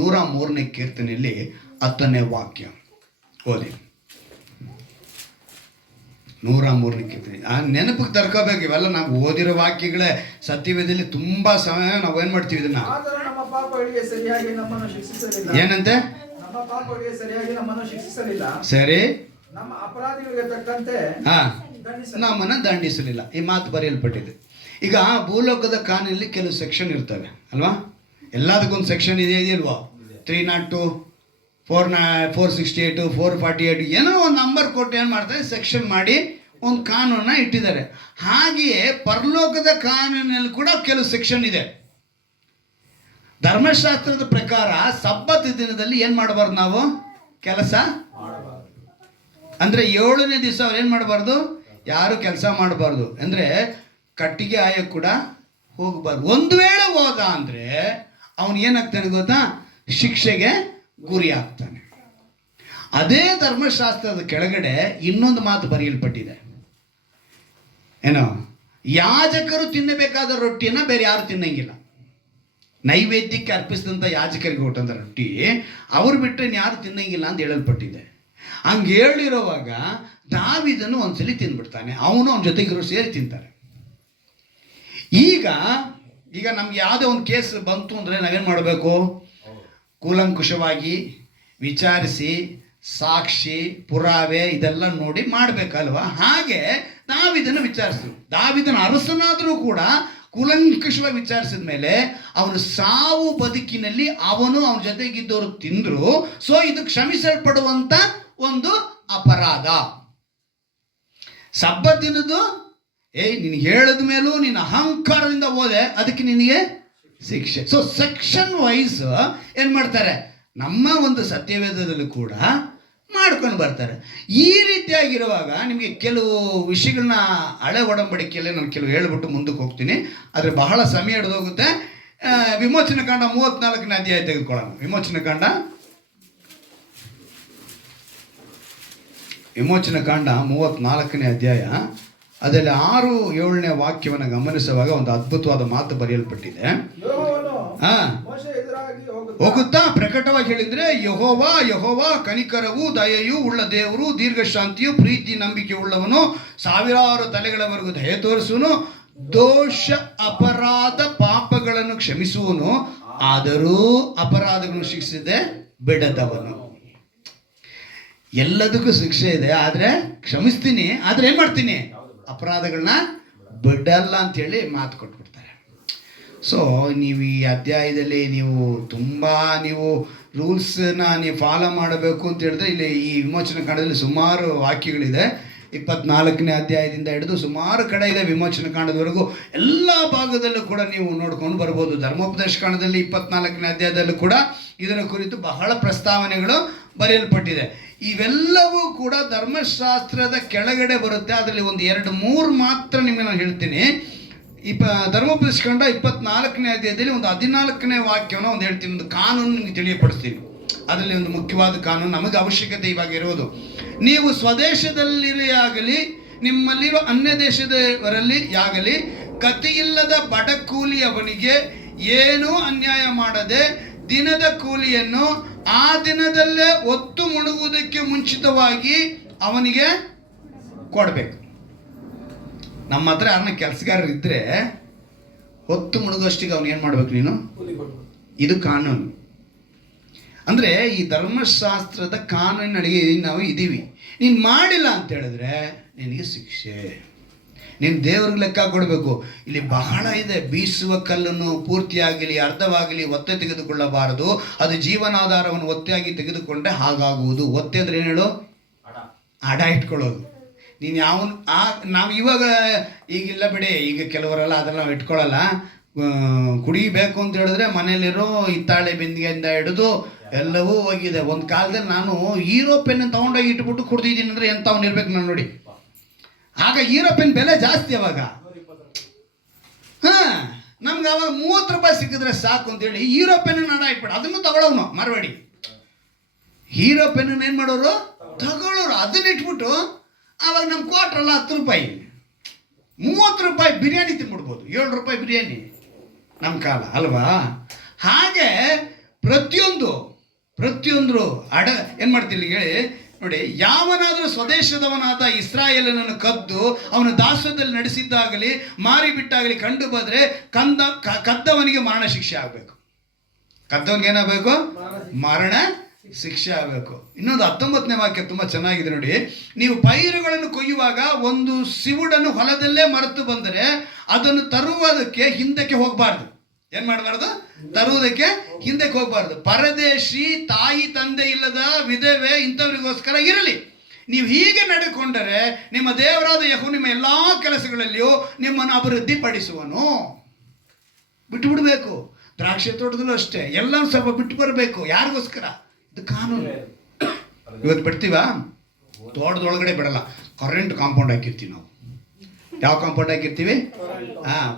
103ನೇ ಕೀರ್ತನೆಯಲ್ಲಿ 10ನೇ ವಾಕ್ಯ. ಓದಿ. 103ನೇ ಕೀರ್ತನೆ. ಆ ನೆನಪಿಗೆ ತರ್ಕೋಬೇಕು. ಇವೆಲ್ಲ ನಾವು ಓದಿರೋ ವಾಕ್ಯಗಳೇ. ಸತ್ಯವೇದದಲ್ಲಿ ತುಂಬಾ ಸಮಯ ನಾವು ಏನು ಮಾಡ್ತೀವಿ ಇದನ್ನ. ಏನಂತೆ? ಸರಿ, ನಮ್ಮ ಅಪರಾಧಿಗಳಿಗೆ ತಕ್ಕಂತೆ ನಮ್ಮನ್ನ ದಂಡಿಸಲಿಲ್ಲ. ಈ ಮಾತು ಬರೆಯಲ್ಪಟ್ಟಿದೆ. ಈಗ ಭೂಲೋಕದ ಕಾನೂನಲ್ಲಿ ಕೆಲವು ಸೆಕ್ಷನ್ ಇರ್ತವೆ ಅಲ್ವಾ? ಎಲ್ಲದಕ್ಕೊಂದು ಸೆಕ್ಷನ್ ಇದೆಯಲ್ವಾ? 302, 468, 448 ಏನೋ ಒಂದು ನಂಬರ್ ಕೊಟ್ಟು ಏನು ಮಾಡ್ತಾರೆ, ಸೆಕ್ಷನ್ ಮಾಡಿ ಒಂದು ಕಾನೂನನ್ನ ಇಟ್ಟಿದ್ದಾರೆ. ಹಾಗೆಯೇ ಪರಲೋಕದ ಕಾನೂನಲ್ಲಿ ಕೂಡ ಕೆಲವು ಸೆಕ್ಷನ್ ಇದೆ. ಧರ್ಮಶಾಸ್ತ್ರದ ಪ್ರಕಾರ ಸಬ್ಬತ್ ದಿನದಲ್ಲಿ ಏನು ಮಾಡಬಾರ್ದು? ನಾವು ಕೆಲಸ ಅಂದರೆ 7ನೇ ದಿವಸ ಅವ್ರು ಏನು ಮಾಡಬಾರ್ದು? ಯಾರು ಕೆಲಸ ಮಾಡಬಾರ್ದು. ಅಂದರೆ ಕಟ್ಟಿಗೆ ಆಯೋ ಕೂಡ ಹೋಗಬಾರ್ದು. ಒಂದು ವೇಳೆ ಹೋದ ಅಂದರೆ ಅವನು ಏನಾಗ್ತಾನೆ ಗೊತ್ತಾ? ಶಿಕ್ಷೆಗೆ ಗುರಿ ಆಗ್ತಾನೆ. ಅದೇ ಧರ್ಮಶಾಸ್ತ್ರದ ಕೆಳಗಡೆ ಇನ್ನೊಂದು ಮಾತು ಬರೆಯಲ್ಪಟ್ಟಿದೆ. ಏನೋ, ಯಾಜಕರು ತಿನ್ನಬೇಕಾದ ರೊಟ್ಟಿಯನ್ನು ಬೇರೆ ಯಾರು ತಿನ್ನಂಗಿಲ್ಲ. ನೈವೇದ್ಯಕ್ಕೆ ಅರ್ಪಿಸಿದಂಥ ಯಾಜಕರಿಗೆ ಕೊಟ್ಟಂಥ ರೊಟ್ಟಿ ಅವ್ರು ಬಿಟ್ಟರೆ ಯಾರು ತಿನ್ನಂಗಿಲ್ಲ ಅಂತ ಹೇಳಲ್ಪಟ್ಟಿದೆ. ಹಂಗೆ ಹೇಳಿರೋವಾಗ ದಾವೀದನು ಒಂದ್ಸಲಿ ತಿಂದ್ಬಿಡ್ತಾನೆ. ಅವನು ಅವನ ಜೊತೆಗಿರೋ ಸೇರಿ ತಿಂತಾರೆ. ಈಗ ಈಗ ನಮ್ಗೆ ಯಾವುದೇ ಒಂದು ಕೇಸ್ ಬಂತು ಅಂದರೆ ನಾವೇನು ಮಾಡಬೇಕು? ಕೂಲಂಕುಷವಾಗಿ ವಿಚಾರಿಸಿ ಸಾಕ್ಷಿ ಪುರಾವೆ ಇದೆಲ್ಲ ನೋಡಿ ಮಾಡಬೇಕಲ್ವಾ? ಹಾಗೆ ದಾವಿದನ ವಿಚಾರಿಸಿದ್ರು. ದಾವಿದನ ಅರಸನಾದರೂ ಕೂಡ ಕೂಲಂಕುಷವಾಗಿ ವಿಚಾರಿಸಿದ ಮೇಲೆ ಅವನು ಸಾವು ಬದುಕಿನಲ್ಲಿ ಅವನು ಅವನ ಜೊತೆಗಿದ್ದವರು ತಿಂದ್ರು. ಸೊ ಇದು ಕ್ಷಮಿಸಲ್ಪಡುವಂತ ಒಂದು ಅಪರಾಧ. ಸಬ್ಬತ್ ದಿನದ್ದು ನಿನಗೆ ಹೇಳಿದ ಮೇಲೂ ನಿನ್ನ ಅಹಂಕಾರದಿಂದ ಹೋದೆ, ಅದಕ್ಕೆ ನಿನಗೆ ಶಿಕ್ಷೆ. ಸೊ ಸೆಕ್ಷನ್ ವೈಸ್ ಏನು ಮಾಡ್ತಾರೆ? ನಮ್ಮ ಒಂದು ಸತ್ಯವೇದದಲ್ಲೂ ಕೂಡ ಮಾಡ್ಕೊಂಡು ಬರ್ತಾರೆ. ಈ ರೀತಿಯಾಗಿರುವಾಗ ನಿಮಗೆ ಕೆಲವು ವಿಷಯಗಳನ್ನ ಹಳೆ ಒಡಂಬಡಿಕೆಯಲ್ಲೇ ನಾನು ಕೆಲವು ಹೇಳ್ಬಿಟ್ಟು ಮುಂದಕ್ಕೆ ಹೋಗ್ತೀನಿ, ಆದರೆ ಬಹಳ ಸಮಯ ಹಿಡಿದೋಗುತ್ತೆ. ವಿಮೋಚನ ಕಾಂಡ 34ನೇ ಅಧ್ಯಾಯ ತೆಗೆದುಕೊಳ್ಳೋಣ. ವಿಮೋಚನ ಕಾಂಡ 34ನೇ ಅಧ್ಯಾಯ, ಅದರಲ್ಲಿ 6-7ನೇ ವಾಕ್ಯವನ್ನು ಗಮನಿಸುವಾಗ ಒಂದು ಅದ್ಭುತವಾದ ಮಾತು ಬರೆಯಲ್ಪಟ್ಟಿದೆ. ಹೋಗುತ್ತಾ ಪ್ರಕಟವಾಗಿ ಹೇಳಿದ್ರೆ, ಯೆಹೋವ ಕನಿಕರವು ದಯೆಯು ಉಳ್ಳ ದೇವರು, ದೀರ್ಘಶಾಂತಿಯು ಪ್ರೀತಿ ನಂಬಿಕೆ ಉಳ್ಳವನು, ಸಾವಿರಾರು ತಲೆಗಳವರೆಗೂ ದಯೆ ತೋರಿಸುವನು, ದೋಷ ಅಪರಾಧ ಪಾಪಗಳನ್ನು ಕ್ಷಮಿಸುವನು, ಆದರೂ ಅಪರಾಧಗಳನ್ನು ಶಿಕ್ಷಿಸದೆ ಬಿಡದವನು. ಎಲ್ಲದಕ್ಕೂ ಶಿಕ್ಷೆ ಇದೆ, ಆದರೆ ಕ್ಷಮಿಸ್ತೀನಿ, ಆದರೆ ಏನು ಮಾಡ್ತೀನಿ? ಅಪರಾಧಗಳನ್ನ ಬಿಡಲ್ಲ ಅಂತೇಳಿ ಮಾತು ಕೊಟ್ಬಿಡ್ತಾರೆ. ಸೊ ನೀವು ಈ ಅಧ್ಯಾಯದಲ್ಲಿ ನೀವು ರೂಲ್ಸ್ನ ನೀವು ಫಾಲೋ ಮಾಡಬೇಕು ಅಂತ ಹೇಳಿದ್ರೆ, ಇಲ್ಲಿ ಈ ವಿಮೋಚನ ಕಾಂಡದಲ್ಲಿ ಸುಮಾರು ವಾಕ್ಯಗಳಿದೆ. 24ನೇ ಅಧ್ಯಾಯದಿಂದ ಹಿಡಿದು ಸುಮಾರು ಕಡೆ ಇದೆ ವಿಮೋಚನ ಕಾಂಡದವರೆಗೂ. ಎಲ್ಲ ಭಾಗದಲ್ಲೂ ಕೂಡ ನೀವು ನೋಡ್ಕೊಂಡು ಬರ್ಬೋದು. ಧರ್ಮೋಪದೇಶ ಕಾಂಡದಲ್ಲಿ 24ನೇ ಅಧ್ಯಾಯದಲ್ಲೂ ಕೂಡ ಇದರ ಕುರಿತು ಬಹಳ ಪ್ರಸ್ತಾವನೆಗಳು ಬರೆಯಲ್ಪಟ್ಟಿದೆ. ಇವೆಲ್ಲವೂ ಕೂಡ ಧರ್ಮಶಾಸ್ತ್ರದ ಕೆಳಗಡೆ ಬರುತ್ತೆ. ಅದರಲ್ಲಿ ಒಂದು 2-3 ಮಾತ್ರ ನಿಮಗೆ ನಾನು ಹೇಳ್ತೀನಿ. ಧರ್ಮೋಪದೇಶ ಕಾಂಡ 24ನೇ ಅಧ್ಯಾಯದಲ್ಲಿ ಒಂದು 14ನೇ ವಾಕ್ಯವನ್ನು ಒಂದು ಹೇಳ್ತೀನಿ, ಒಂದು ಕಾನೂನು ನಿಮಗೆ ತಿಳಿಯಪಡಿಸ್ತೀನಿ. ಅದರಲ್ಲಿ ಒಂದು ಮುಖ್ಯವಾದ ಕಾನೂನು ನಮಗೆ ಅವಶ್ಯಕತೆ ಇವಾಗ ಇರೋದು. ನೀವು ಸ್ವದೇಶದಲ್ಲಿರಲಿ ನಿಮ್ಮಲ್ಲಿರುವ ಅನ್ಯ ದೇಶದವರಲ್ಲಿ ಆಗಲಿ ಗತಿಯಿಲ್ಲದ ಬಡ ಕೂಲಿಯವನಿಗೆ ಏನೂ ಅನ್ಯಾಯ ಮಾಡದೆ ದಿನದ ಕೂಲಿಯನ್ನು ಆ ದಿನದಲ್ಲೇ ಒತ್ತು ಮುಳುಗುವುದಕ್ಕೆ ಮುಂಚಿತವಾಗಿ ಅವನಿಗೆ ಕೊಡಬೇಕು. ನಮ್ಮ ಹತ್ರ ಯಾರನ್ನ ಕೆಲಸಗಾರರು ಇದ್ದರೆ ಹೊತ್ತು ಮುಳುಗೋಷ್ಟಿಗೆ ಅವನು ಏನು ಮಾಡಬೇಕು? ನೀನು ಇದು ಕಾನೂನು. ಅಂದರೆ ಈ ಧರ್ಮಶಾಸ್ತ್ರದ ಕಾನೂನಿನಡಿಗೆ ನಾವು ಇದ್ದೀವಿ. ನೀನು ಮಾಡಿಲ್ಲ ಅಂತ ಹೇಳಿದ್ರೆ ನಿನಗೆ ಶಿಕ್ಷೆ. ನೀನು ದೇವ್ರಿಗೆ ಲೆಕ್ಕ ಕೊಡಬೇಕು. ಇಲ್ಲಿ ಬಹಳ ಇದೆ. ಬೀಸುವ ಕಲ್ಲನ್ನು ಪೂರ್ತಿಯಾಗಲಿ ಅರ್ಧವಾಗಲಿ ಒತ್ತೆ ತೆಗೆದುಕೊಳ್ಳಬಾರದು, ಅದು ಜೀವನಾಧಾರವನ್ನು ಒತ್ತೆಯಾಗಿ ತೆಗೆದುಕೊಂಡ್ರೆ ಹಾಗಾಗುವುದು. ಒತ್ತೆ ಅಂದರೆ ಏನು ಹೇಳು? ಅಡ ಇಟ್ಕೊಳ್ಳೋದು. ನೀನು ನಾವು ಇವಾಗ ಈಗಿಲ್ಲ ಬಿಡಿ, ಈಗ ಕೆಲವರೆಲ್ಲ ಅದನ್ನು ನಾವು ಇಟ್ಕೊಳ್ಳಲ್ಲ. ಕುಡಿಬೇಕು ಅಂತ ಹೇಳಿದ್ರೆ ಮನೇಲಿರೋ ಹಿತ್ತಾಳೆ ಬಿಂದಿಗೆಯಿಂದ ಹಿಡಿದು ಎಲ್ಲವೂ ಹೋಗಿದೆ. ಒಂದು ಕಾಲದಲ್ಲಿ ನಾನು ಹೀರೋ ಪೆನ್ ತೊಗೊಂಡೋಗಿ ಇಟ್ಬಿಟ್ಟು ಕುಡ್ದಿದ್ದೀನಿ ಅಂದರೆ ಎಂಥವ್ನು ಇರ್ಬೇಕು ನಾನು ನೋಡಿ. ಆಗ ಹೀರೋ ಪೆನ್ ಬೆಲೆ ಜಾಸ್ತಿ ಅವಾಗ. ನಮ್ಗೆ ಅವಾಗ 30 ರೂಪಾಯಿ ಸಿಕ್ಕಿದ್ರೆ ಸಾಕು ಅಂತೇಳಿ ಹೀರೋ ಪೆನ್ ಅಡ ಇಟ್ಬಿಟ್ಟು ಅದನ್ನು ತಗೊಳ್ಳೋನು ಮರಬೇಡಿ. ಹೀರೋ ಪೆನ್ ಏನು ಮಾಡೋರು? ತಗೊಳ್ಳೋರು. ಅದನ್ನ ಇಟ್ಬಿಟ್ಟು ಆವಾಗ ನಮ್ಮ ಕ್ವಾರ್ಟ್ರಲ್ಲ 10 ರೂಪಾಯಿ, 30 ರೂಪಾಯಿ ಬಿರಿಯಾನಿ ತಿನ್ಬಿಡ್ಬೋದು. 7 ರೂಪಾಯಿ ಬಿರಿಯಾನಿ ನಮ್ಮ ಕಾಲ ಅಲ್ವಾ? ಹಾಗೆ ಪ್ರತಿಯೊಂದು ಏನು ಮಾಡ್ತಿಲ್ಲ ಹೇಳಿ ನೋಡಿ. ಯಾವನಾದರೂ ಸ್ವದೇಶದವನಾದ ಇಸ್ರಾಯೇಲನನ್ನು ಕದ್ದು ಅವನು ದಾಸದಲ್ಲಿ ನಡೆಸಿದ್ದಾಗಲಿ ಮಾರಿಬಿಟ್ಟಾಗಲಿ ಕಂಡು ಬಂದರೆ ಕದ್ದವನಿಗೆ ಮರಣ ಶಿಕ್ಷೆ ಆಗಬೇಕು. ಕದ್ದವನಿಗೆ ಏನಾಗಬೇಕು? ಮರಣ ಶಿಕ್ಷೆ ಆಗಬೇಕು. ಇನ್ನೊಂದು 19ನೇ ವಾಕ್ಯ ತುಂಬ ಚೆನ್ನಾಗಿದೆ ನೋಡಿ. ನೀವು ಪೈರುಗಳನ್ನು ಕೊಯ್ಯುವಾಗ ಒಂದು ಸಿವುಡನ್ನು ಹೊಲದಲ್ಲೇ ಮರೆತು ಬಂದರೆ ಅದನ್ನು ತರುವುದಕ್ಕೆ ಹಿಂದಕ್ಕೆ ಹೋಗಬಾರ್ದು. ಏನು ಮಾಡಬಾರ್ದು? ತರುವುದಕ್ಕೆ ಹಿಂದಕ್ಕೆ ಹೋಗಬಾರ್ದು. ಪರದೇಶಿ, ತಾಯಿ ತಂದೆ ಇಲ್ಲದ ವಿಧವೆ ಇಂಥವರಿಗೋಸ್ಕರ ಇರಲಿ. ನೀವು ಹೀಗೆ ನಡೆಕೊಂಡರೆ ನಿಮ್ಮ ದೇವರಾದ ಯೆಹೋವನು ನಿಮ್ಮ ಎಲ್ಲ ಕೆಲಸಗಳಲ್ಲಿಯೂ ನಿಮ್ಮನ್ನು ಅಭಿವೃದ್ಧಿ ಪಡಿಸುವನು. ಬಿಟ್ಟು ಬಿಡಬೇಕು. ದ್ರಾಕ್ಷಿ ತೋಟದಲ್ಲೂ ಅಷ್ಟೇ, ಎಲ್ಲ ಸ್ವಲ್ಪ ಬಿಟ್ಟು ಬರಬೇಕು. ಯಾರಿಗೋಸ್ಕರ? ಇದು ಕಾನೂನು. ಇವತ್ತು ಬಿಡ್ತೀವಾ? ತೋಟದೊಳಗಡೆ ಬಿಡಲ್ಲ, ಕರೆಂಟ್ ಕಾಂಪೌಂಡ್ ಹಾಕಿರ್ತೀವಿ ನಾವು. ಯಾವ ಕಾಂಪೌಂಡ್ ಹಾಕಿರ್ತೀವಿ?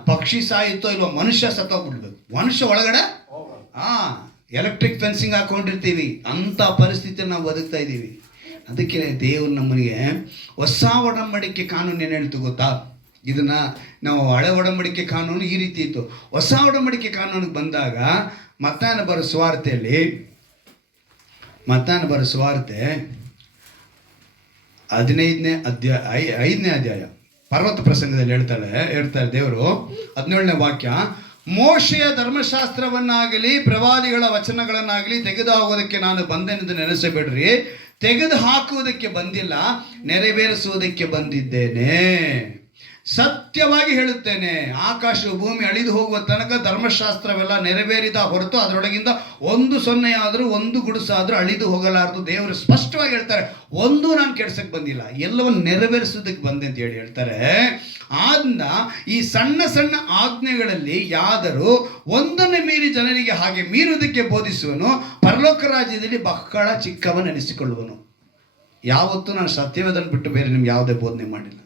ಪಕ್ಷಿ ಸಾಯಿತೋ ಇಲ್ವೋ, ಮನುಷ್ಯ ಸತ್ತೋಗ್ಬಿಡ್ಬೇಕು. ಮನುಷ್ಯ ಒಳಗಡೆ ಎಲೆಕ್ಟ್ರಿಕ್ ಫೆನ್ಸಿಂಗ್ ಹಾಕೊಂಡಿರ್ತೀವಿ. ಅಂಥ ಪರಿಸ್ಥಿತಿ ನಾವು ಬದುಕ್ತಾ ಇದ್ದೀವಿ. ಅದಕ್ಕೆ ದೇವರು ನಮ್ಮನಿಗೆ ಹೊಸ ಒಡಂಬಡಿಕೆ ಕಾನೂನು ಏನು ಹೇಳ್ತು ಗೊತ್ತಾ? ಇದನ್ನು ನಾವು ಹಳೆ ಒಡಂಬಡಿಕೆ ಕಾನೂನು ಈ ರೀತಿ ಇತ್ತು. ಹೊಸ ಒಡಂಬಡಿಕೆ ಕಾನೂನಿಗೆ ಬಂದಾಗ ಮತ್ತಾಯನ ಬರೋ ಸುವಾರ್ತೆಯಲ್ಲಿ 15ನೇ ಅಧ್ಯಾಯ ಪರ್ವತ ಪ್ರಸಂಗದಲ್ಲಿ ಹೇಳ್ತಾರೆ ದೇವರು 17ನೇ ವಾಕ್ಯ, ಮೋಶೆಯ ಧರ್ಮಶಾಸ್ತ್ರವನ್ನಾಗಲಿ ಪ್ರವಾದಿಗಳ ವಚನಗಳನ್ನಾಗಲಿ ತೆಗೆದು ಹಾಕುವುದಕ್ಕೆ ನಾನು ಬಂದೆನೆಂದು ನೆನೆಸಬೇಡ್ರಿ. ತೆಗೆದು ಹಾಕುವುದಕ್ಕೆ ಬಂದಿಲ್ಲ, ನೆರವೇರಿಸುವುದಕ್ಕೆ ಬಂದಿದ್ದೇನೆ. ಸತ್ಯವಾಗಿ ಹೇಳುತ್ತೇನೆ, ಆಕಾಶವು ಭೂಮಿ ಅಳಿದು ಹೋಗುವ ತನಕ ಧರ್ಮಶಾಸ್ತ್ರವೆಲ್ಲ ನೆರವೇರಿದ ಹೊರತು ಅದರೊಳಗಿಂದ ಒಂದು ಸೊನ್ನೆಯಾದರೂ ಒಂದು ಗುಡುಸಾದರೂ ಅಳಿದು ಹೋಗಲಾರದು. ದೇವರು ಸ್ಪಷ್ಟವಾಗಿ ಹೇಳ್ತಾರೆ, ಒಂದು ನಾನು ಕೆಡ್ಸಕ್ಕೆ ಬಂದಿಲ್ಲ, ಎಲ್ಲವನ್ನು ನೆರವೇರಿಸೋದಕ್ಕೆ ಬಂದೆ ಅಂತ ಹೇಳ್ತಾರೆ. ಆದ್ರಿಂದ ಈ ಸಣ್ಣ ಸಣ್ಣ ಆಜ್ಞೆಗಳಲ್ಲಿ ಯಾದರೂ ಒಂದನ್ನು ಮೀರಿ ಜನರಿಗೆ ಹಾಗೆ ಮೀರುವುದಕ್ಕೆ ಬೋಧಿಸುವನು ಪರಲೋಕ ರಾಜ್ಯದಲ್ಲಿ ಬಹಳ ಚಿಕ್ಕವನೆನಿಸಿಕೊಳ್ಳುವನು. ಯಾವತ್ತೂ ನಾನು ಸತ್ಯವೇದನ್ನು ಬಿಟ್ಟು ಬೇರೆ ನಿಮ್ಗೆ ಯಾವುದೇ ಬೋಧನೆ ಮಾಡಿಲ್ಲ.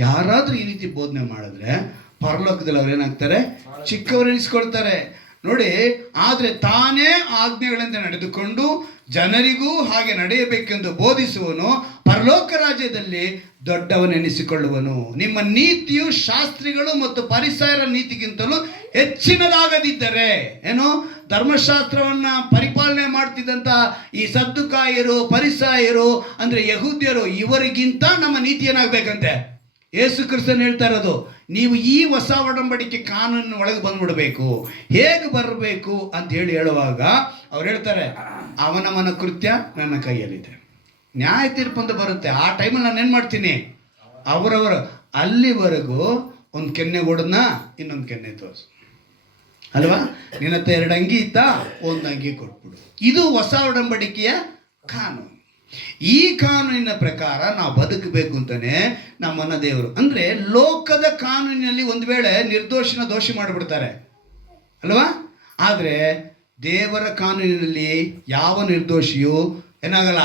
ಯಾರಾದರೂ ಈ ರೀತಿ ಬೋಧನೆ ಮಾಡಿದ್ರೆ ಪರಲೋಕದಲ್ಲಿ ಅವ್ರು ಏನಾಗ್ತಾರೆ, ಚಿಕ್ಕವರೆನಿಸ್ಕೊಳ್ತಾರೆ ನೋಡಿ. ಆದರೆ ತಾನೇ ಆಜ್ಞೆಗಳಿಂದ ನಡೆದುಕೊಂಡು ಜನರಿಗೂ ಹಾಗೆ ನಡೆಯಬೇಕೆಂದು ಬೋಧಿಸುವನು ಪರಲೋಕ ರಾಜ್ಯದಲ್ಲಿ ದೊಡ್ಡವನೆನಿಸಿಕೊಳ್ಳುವನು. ನಿಮ್ಮ ನೀತಿಯು ಶಾಸ್ತ್ರಿಗಳು ಮತ್ತು ಪರಿಸರ ನೀತಿಗಿಂತಲೂ ಹೆಚ್ಚಿನದಾಗದಿದ್ದರೆ, ಏನು, ಧರ್ಮಶಾಸ್ತ್ರವನ್ನ ಪರಿಪಾಲನೆ ಮಾಡ್ತಿದ್ದಂಥ ಈ ಸದ್ದುಕಾಯರು, ಪರಿಸಾಯರು ಅಂದರೆ ಯಹೂದ್ಯರು, ಇವರಿಗಿಂತ ನಮ್ಮ ನೀತಿ ಏನಾಗಬೇಕಂತೆ ಯೇಸು ಕ್ರಿಸ್ತನ್ ಹೇಳ್ತಾ ಇರೋದು. ನೀವು ಈ ಹೊಸ ಒಡಂಬಡಿಕೆ ಕಾನೂನಿನ ಒಳಗೆ ಬಂದ್ಬಿಡ್ಬೇಕು. ಹೇಗೆ ಬರಬೇಕು ಅಂತ ಹೇಳುವಾಗ ಅವ್ರು ಹೇಳ್ತಾರೆ, ಅವನವನ ಕೃತ್ಯ ನನ್ನ ಕೈಯಲ್ಲಿದೆ. ನ್ಯಾಯ ತೀರ್ಪಂದು ಬರುತ್ತೆ. ಆ ಟೈಮಲ್ಲಿ ನಾನು ಏನು ಮಾಡ್ತೀನಿ, ಅವರವರು ಅಲ್ಲಿವರೆಗೂ ಒಂದು ಕೆನ್ನೆಗೂಡನ್ನ ಇನ್ನೊಂದು ಕೆನ್ನೆ ತೋರಿಸು ಅಲ್ವಾ. ನಿನ್ನ ಹತ್ರ 2 ಅಂಗಿ ಇತ್ತಾ, ಒಂದು ಅಂಗಿ ಕೊಟ್ಬಿಡು. ಇದು ಹೊಸ ಒಡಂಬಡಿಕೆಯ ಕಾನೂನು. ಈ ಕಾನೂನಿನ ಪ್ರಕಾರ ನಾವು ಬದುಕಬೇಕು ಅಂತಾನೆ ನಮ್ಮನ್ನ ದೇವರು. ಅಂದ್ರೆ ಲೋಕದ ಕಾನೂನಿನಲ್ಲಿ ಒಂದು ವೇಳೆ ನಿರ್ದೋಷಿನ ದೋಷಿ ಮಾಡಿಬಿಡ್ತಾರೆ ಅಲ್ವಾ. ಆದರೆ ದೇವರ ಕಾನೂನಿನಲ್ಲಿ ಯಾವ ನಿರ್ದೋಷಿಯೂ ಏನಾಗಲ್ಲ,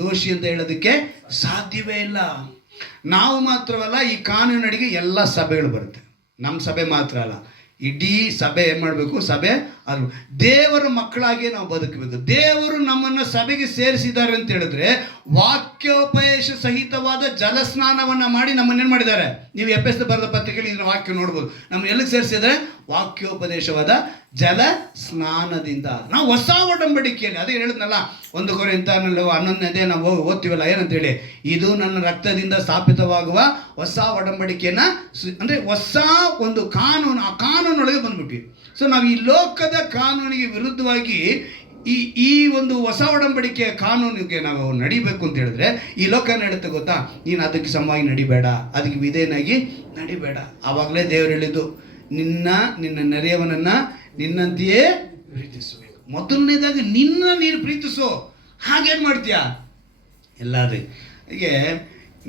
ದೋಷಿ ಅಂತ ಹೇಳೋದಕ್ಕೆ ಸಾಧ್ಯವೇ ಇಲ್ಲ. ನಾವು ಮಾತ್ರವಲ್ಲ, ಈ ಕಾನೂನಿನಡಿಗೆ ಎಲ್ಲ ಸಭೆಗಳು ಬರುತ್ತೆ. ನಮ್ಮ ಸಭೆ ಮಾತ್ರ ಅಲ್ಲ, ಇಡೀ ಸಭೆ ಏನು ಮಾಡಬೇಕು, ಸಭೆ ಅದು ದೇವರ ಮಕ್ಕಳಾಗಿ ನಾವು ಬದುಕಬೇಕು. ದೇವರು ನಮ್ಮನ್ನು ಸಭೆಗೆ ಸೇರಿಸಿದ್ದಾರೆ ಅಂತ ಹೇಳಿದ್ರೆ ವಾಕ್ಯೋಪದೇಶ ಸಹಿತವಾದ ಜಲಸ್ನಾನವನ್ನು ಮಾಡಿ ನಮ್ಮನ್ನೇನು ಮಾಡಿದ್ದಾರೆ. ನೀವು ಎಫೆಸದ ಬರೆದ ಪತ್ರಿಕೆಯಲ್ಲಿ ಇದನ್ನ ವಾಕ್ಯ ನೋಡ್ಬೋದು. ನಮ್ಮ ಎಲ್ಲಿಗೆ ಸೇರಿಸಿದ್ರೆ ವಾಕ್ಯೋಪದೇಶವಾದ ಜಲ ಸ್ನಾನದಿಂದ. ನಾವು ಹೊಸ ಒಡಂಬಡಿಕೆಯಲ್ಲಿ ಅದೇ ಹೇಳಿದ್ನಲ್ಲ, 1 ಕೊರಿಂಥನಲ್ಲಿ 11ನೇ ನಾವು ಓದ್ತೀವಲ್ಲ, ಏನಂತೇಳಿ, ಇದು ನನ್ನ ರಕ್ತದಿಂದ ಸ್ಥಾಪಿತವಾಗುವ ಹೊಸ ಒಡಂಬಡಿಕೆಯನ್ನು, ಅಂದರೆ ಹೊಸ ಒಂದು ಕಾನೂನು, ಆ ಕಾನೂನೊಳಗೆ ಬಂದ್ಬಿಟ್ವಿ. ಸೊ ನಾವು ಈ ಲೋಕದ ಕಾನೂನಿಗೆ ವಿರುದ್ಧವಾಗಿ ಈ ಒಂದು ಹೊಸ ಒಡಂಬಡಿಕೆಯ ಕಾನೂನಿಗೆ ನಾವು ನಡಿಬೇಕು ಅಂತ ಹೇಳಿದ್ರೆ ಈ ಲೋಕ ಹೇಳುತ್ತೆ ಗೊತ್ತಾ, ನೀನು ಅದಕ್ಕೆ ಸಮವಾಗಿ ನಡಿಬೇಡ, ಅದಕ್ಕೆ ವಿಧೇಯನಾಗಿ ನಡಿಬೇಡ. ಆವಾಗಲೇ ದೇವರು ಹೇಳಿದ್ದು, ನಿನ್ನ ನೆರೆಯವನನ್ನು ನಿನ್ನಂತೆಯೇ ಪ್ರೀತಿಸಬೇಕು. ಮೊದಲನೇದಾಗಿ ನೀನು ಪ್ರೀತಿಸು. ಹಾಗೇನು ಮಾಡ್ತೀಯ ಎಲ್ಲಾದ್ರಿ. ಹೀಗೆ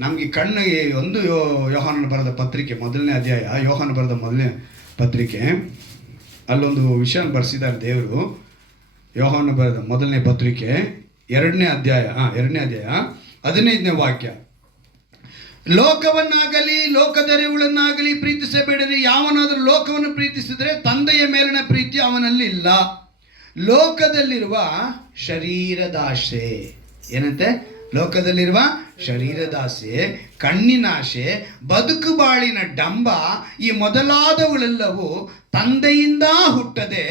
ನಮಗೆ ಕಣ್ಣಿಗೆ ಒಂದು ಯೋಹಾನನ ಬರೆದ ಪತ್ರಿಕೆ 1ನೇ ಅಧ್ಯಾಯ, ಯೋಹಾನ ಬರೆದ 1ನೇ ಪತ್ರಿಕೆ, ಅಲ್ಲೊಂದು ವಿಷಯ ಬರೆಸಿದ್ದಾರೆ ದೇವರು. ಯೋಹಾನ ಬರೆದ 1ನೇ ಪತ್ರಿಕೆ 2ನೇ ಅಧ್ಯಾಯ 15ನೇ ವಾಕ್ಯ, ಲೋಕವನ್ನಾಗಲಿ ಲೋಕದೆರೆವುಗಳನ್ನಾಗಲಿ ಪ್ರೀತಿಸಬೇಡಿರಿ. ಯಾವನಾದರೂ ಲೋಕವನ್ನು ಪ್ರೀತಿಸಿದರೆ ತಂದೆಯ ಮೇಲಿನ ಪ್ರೀತಿ ಅವನಲ್ಲಿ ಇಲ್ಲ. ಲೋಕದಲ್ಲಿರುವ ಶರೀರದಾಶೆ, ಏನಂತೆ, ಲೋಕದಲ್ಲಿರುವ ಶರೀರದಾಸೆ, ಕಣ್ಣಿನಾಶೆ, ಬದುಕು ಬಾಳಿನ ಡಂಬ, ಈ ಮೊದಲಾದವುಗಳೆಲ್ಲವೂ ತಂದೆಯಿಂದ ಹುಟ್ಟದೆ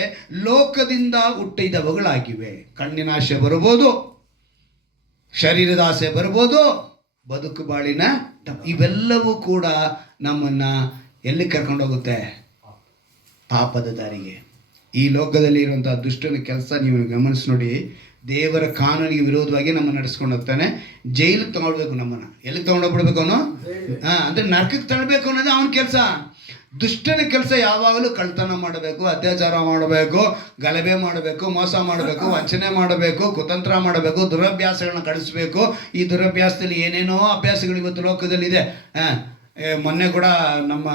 ಲೋಕದಿಂದ ಹುಟ್ಟಿದವುಗಳಾಗಿವೆ. ಕಣ್ಣಿನಾಶೆ ಬರ್ಬೋದು, ಶರೀರದಾಸೆ ಬರ್ಬೋದು, ಬದುಕು ಬಾಳಿನ ಇವೆಲ್ಲವೂ ಕೂಡ ನಮ್ಮನ್ನು ಎಲ್ಲಿ ಕರ್ಕೊಂಡೋಗುತ್ತೆ, ಪಾಪದ ದಾರಿಗೆ. ಈ ಲೋಕದಲ್ಲಿ ಇರುವಂಥ ದುಷ್ಟನ ಕೆಲಸ ನೀವು ಗಮನಿಸಿ ನೋಡಿ. ದೇವರ ಕಾನೂನಿಗೆ ವಿರೋಧವಾಗಿ ನಮ್ಮನ್ನು ನಡೆಸ್ಕೊಂಡು ಹೋಗ್ತಾನೆ. ಜೈಲಿಗೆ ತಗೊಳ್ಬೇಕು, ನಮ್ಮನ್ನು ಎಲ್ಲಿಗೆ ತಗೊಂಡೋಗ್ಬಿಡ್ಬೇಕು ಅವನು, ಅಂದರೆ ನರಕಕ್ಕೆ ತಳ್ಳಬೇಕು ಅನ್ನೋದು ಅವನ ಕೆಲಸ. ದುಷ್ಟನ ಕೆಲಸ ಯಾವಾಗಲೂ ಕಳ್ತನ ಮಾಡಬೇಕು, ಅತ್ಯಾಚಾರ ಮಾಡಬೇಕು, ಗಲಭೆ ಮಾಡಬೇಕು, ಮೋಸ ಮಾಡಬೇಕು, ವಂಚನೆ ಮಾಡಬೇಕು, ಕುತಂತ್ರ ಮಾಡಬೇಕು, ದುರಭ್ಯಾಸಗಳನ್ನ ಕಳಿಸ್ಬೇಕು. ಈ ದುರಭ್ಯಾಸದಲ್ಲಿ ಏನೇನೋ ಅಭ್ಯಾಸಗಳು ಇವತ್ತು ಲೋಕದಲ್ಲಿದೆ. ಮೊನ್ನೆ ಕೂಡ ನಮ್ಮ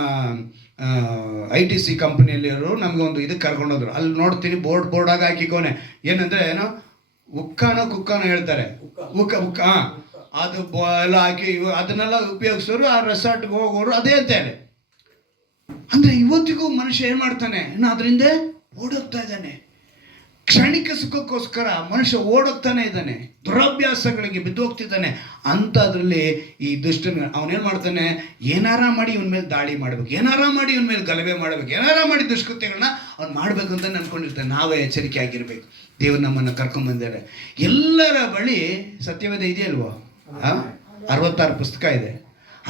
ITC ಕಂಪ್ನಿಯಲ್ಲಿರೋರು ನಮಗೆ ಒಂದು ಇದಕ್ಕೆ ಕರ್ಕೊಂಡೋದ್ರು. ಅಲ್ಲಿ ನೋಡ್ತೀನಿ ಬೋರ್ಡಾಗಿ ಹಾಕಿಕೋನೆ, ಏನಂದರೆ ಏನೋ ಕುಕ್ಕಾನೋ ಹೇಳ್ತಾರೆ, ಉಕ್ಕ ಅದು ಎಲ್ಲ ಹಾಕಿ ಅದನ್ನೆಲ್ಲ ಉಪಯೋಗಿಸೋರು, ಆ ರೆಸಾರ್ಟ್ಗೆ ಹೋಗೋರು ಅದೇ ಅಂತೇಳಿ. ಅಂದರೆ ಇವತ್ತಿಗೂ ಮನುಷ್ಯ ಏನು ಮಾಡ್ತಾನೆ, ಇನ್ನು ಅದರಿಂದ ಓಡೋಗ್ತಾ ಇದ್ದಾನೆ. ಕ್ಷಣಿಕ ಸುಖಕ್ಕೋಸ್ಕರ ಮನುಷ್ಯ ಓಡೋಗ್ತಾನೆ ಇದ್ದಾನೆ, ದುರಭ್ಯಾಸಗಳಿಗೆ ಬಿದ್ದೋಗ್ತಿದ್ದಾನೆ. ಅಂಥದ್ರಲ್ಲಿ ಈ ದುಷ್ಟನ ಅವನೇನು ಮಾಡ್ತಾನೆ, ಏನಾರ ಮಾಡಿ ಇವನ ಮೇಲೆ ದಾಳಿ ಮಾಡಬೇಕು, ಏನಾರ ಮಾಡಿ ಇವನ ಮೇಲೆ ಗಲಭೆ ಮಾಡಬೇಕು, ಏನಾರ ಮಾಡಿ ದುಷ್ಕೃತ್ಯಗಳನ್ನ ಅವ್ನು ಮಾಡಬೇಕು ಅಂತ ಅಂದ್ಕೊಂಡಿರ್ತಾನೆ. ನಾವೇ ಎಚ್ಚರಿಕೆ ಆಗಿರಬೇಕು. ದೇವರು ನಮ್ಮನ್ನು ಕರ್ಕೊಂಡ್ಬಂದಿದ್ದಾರೆ. ಎಲ್ಲರ ಬಳಿ ಸತ್ಯವೇದ ಇದೆಯಲ್ವೋ, 66 ಪುಸ್ತಕ ಇದೆ.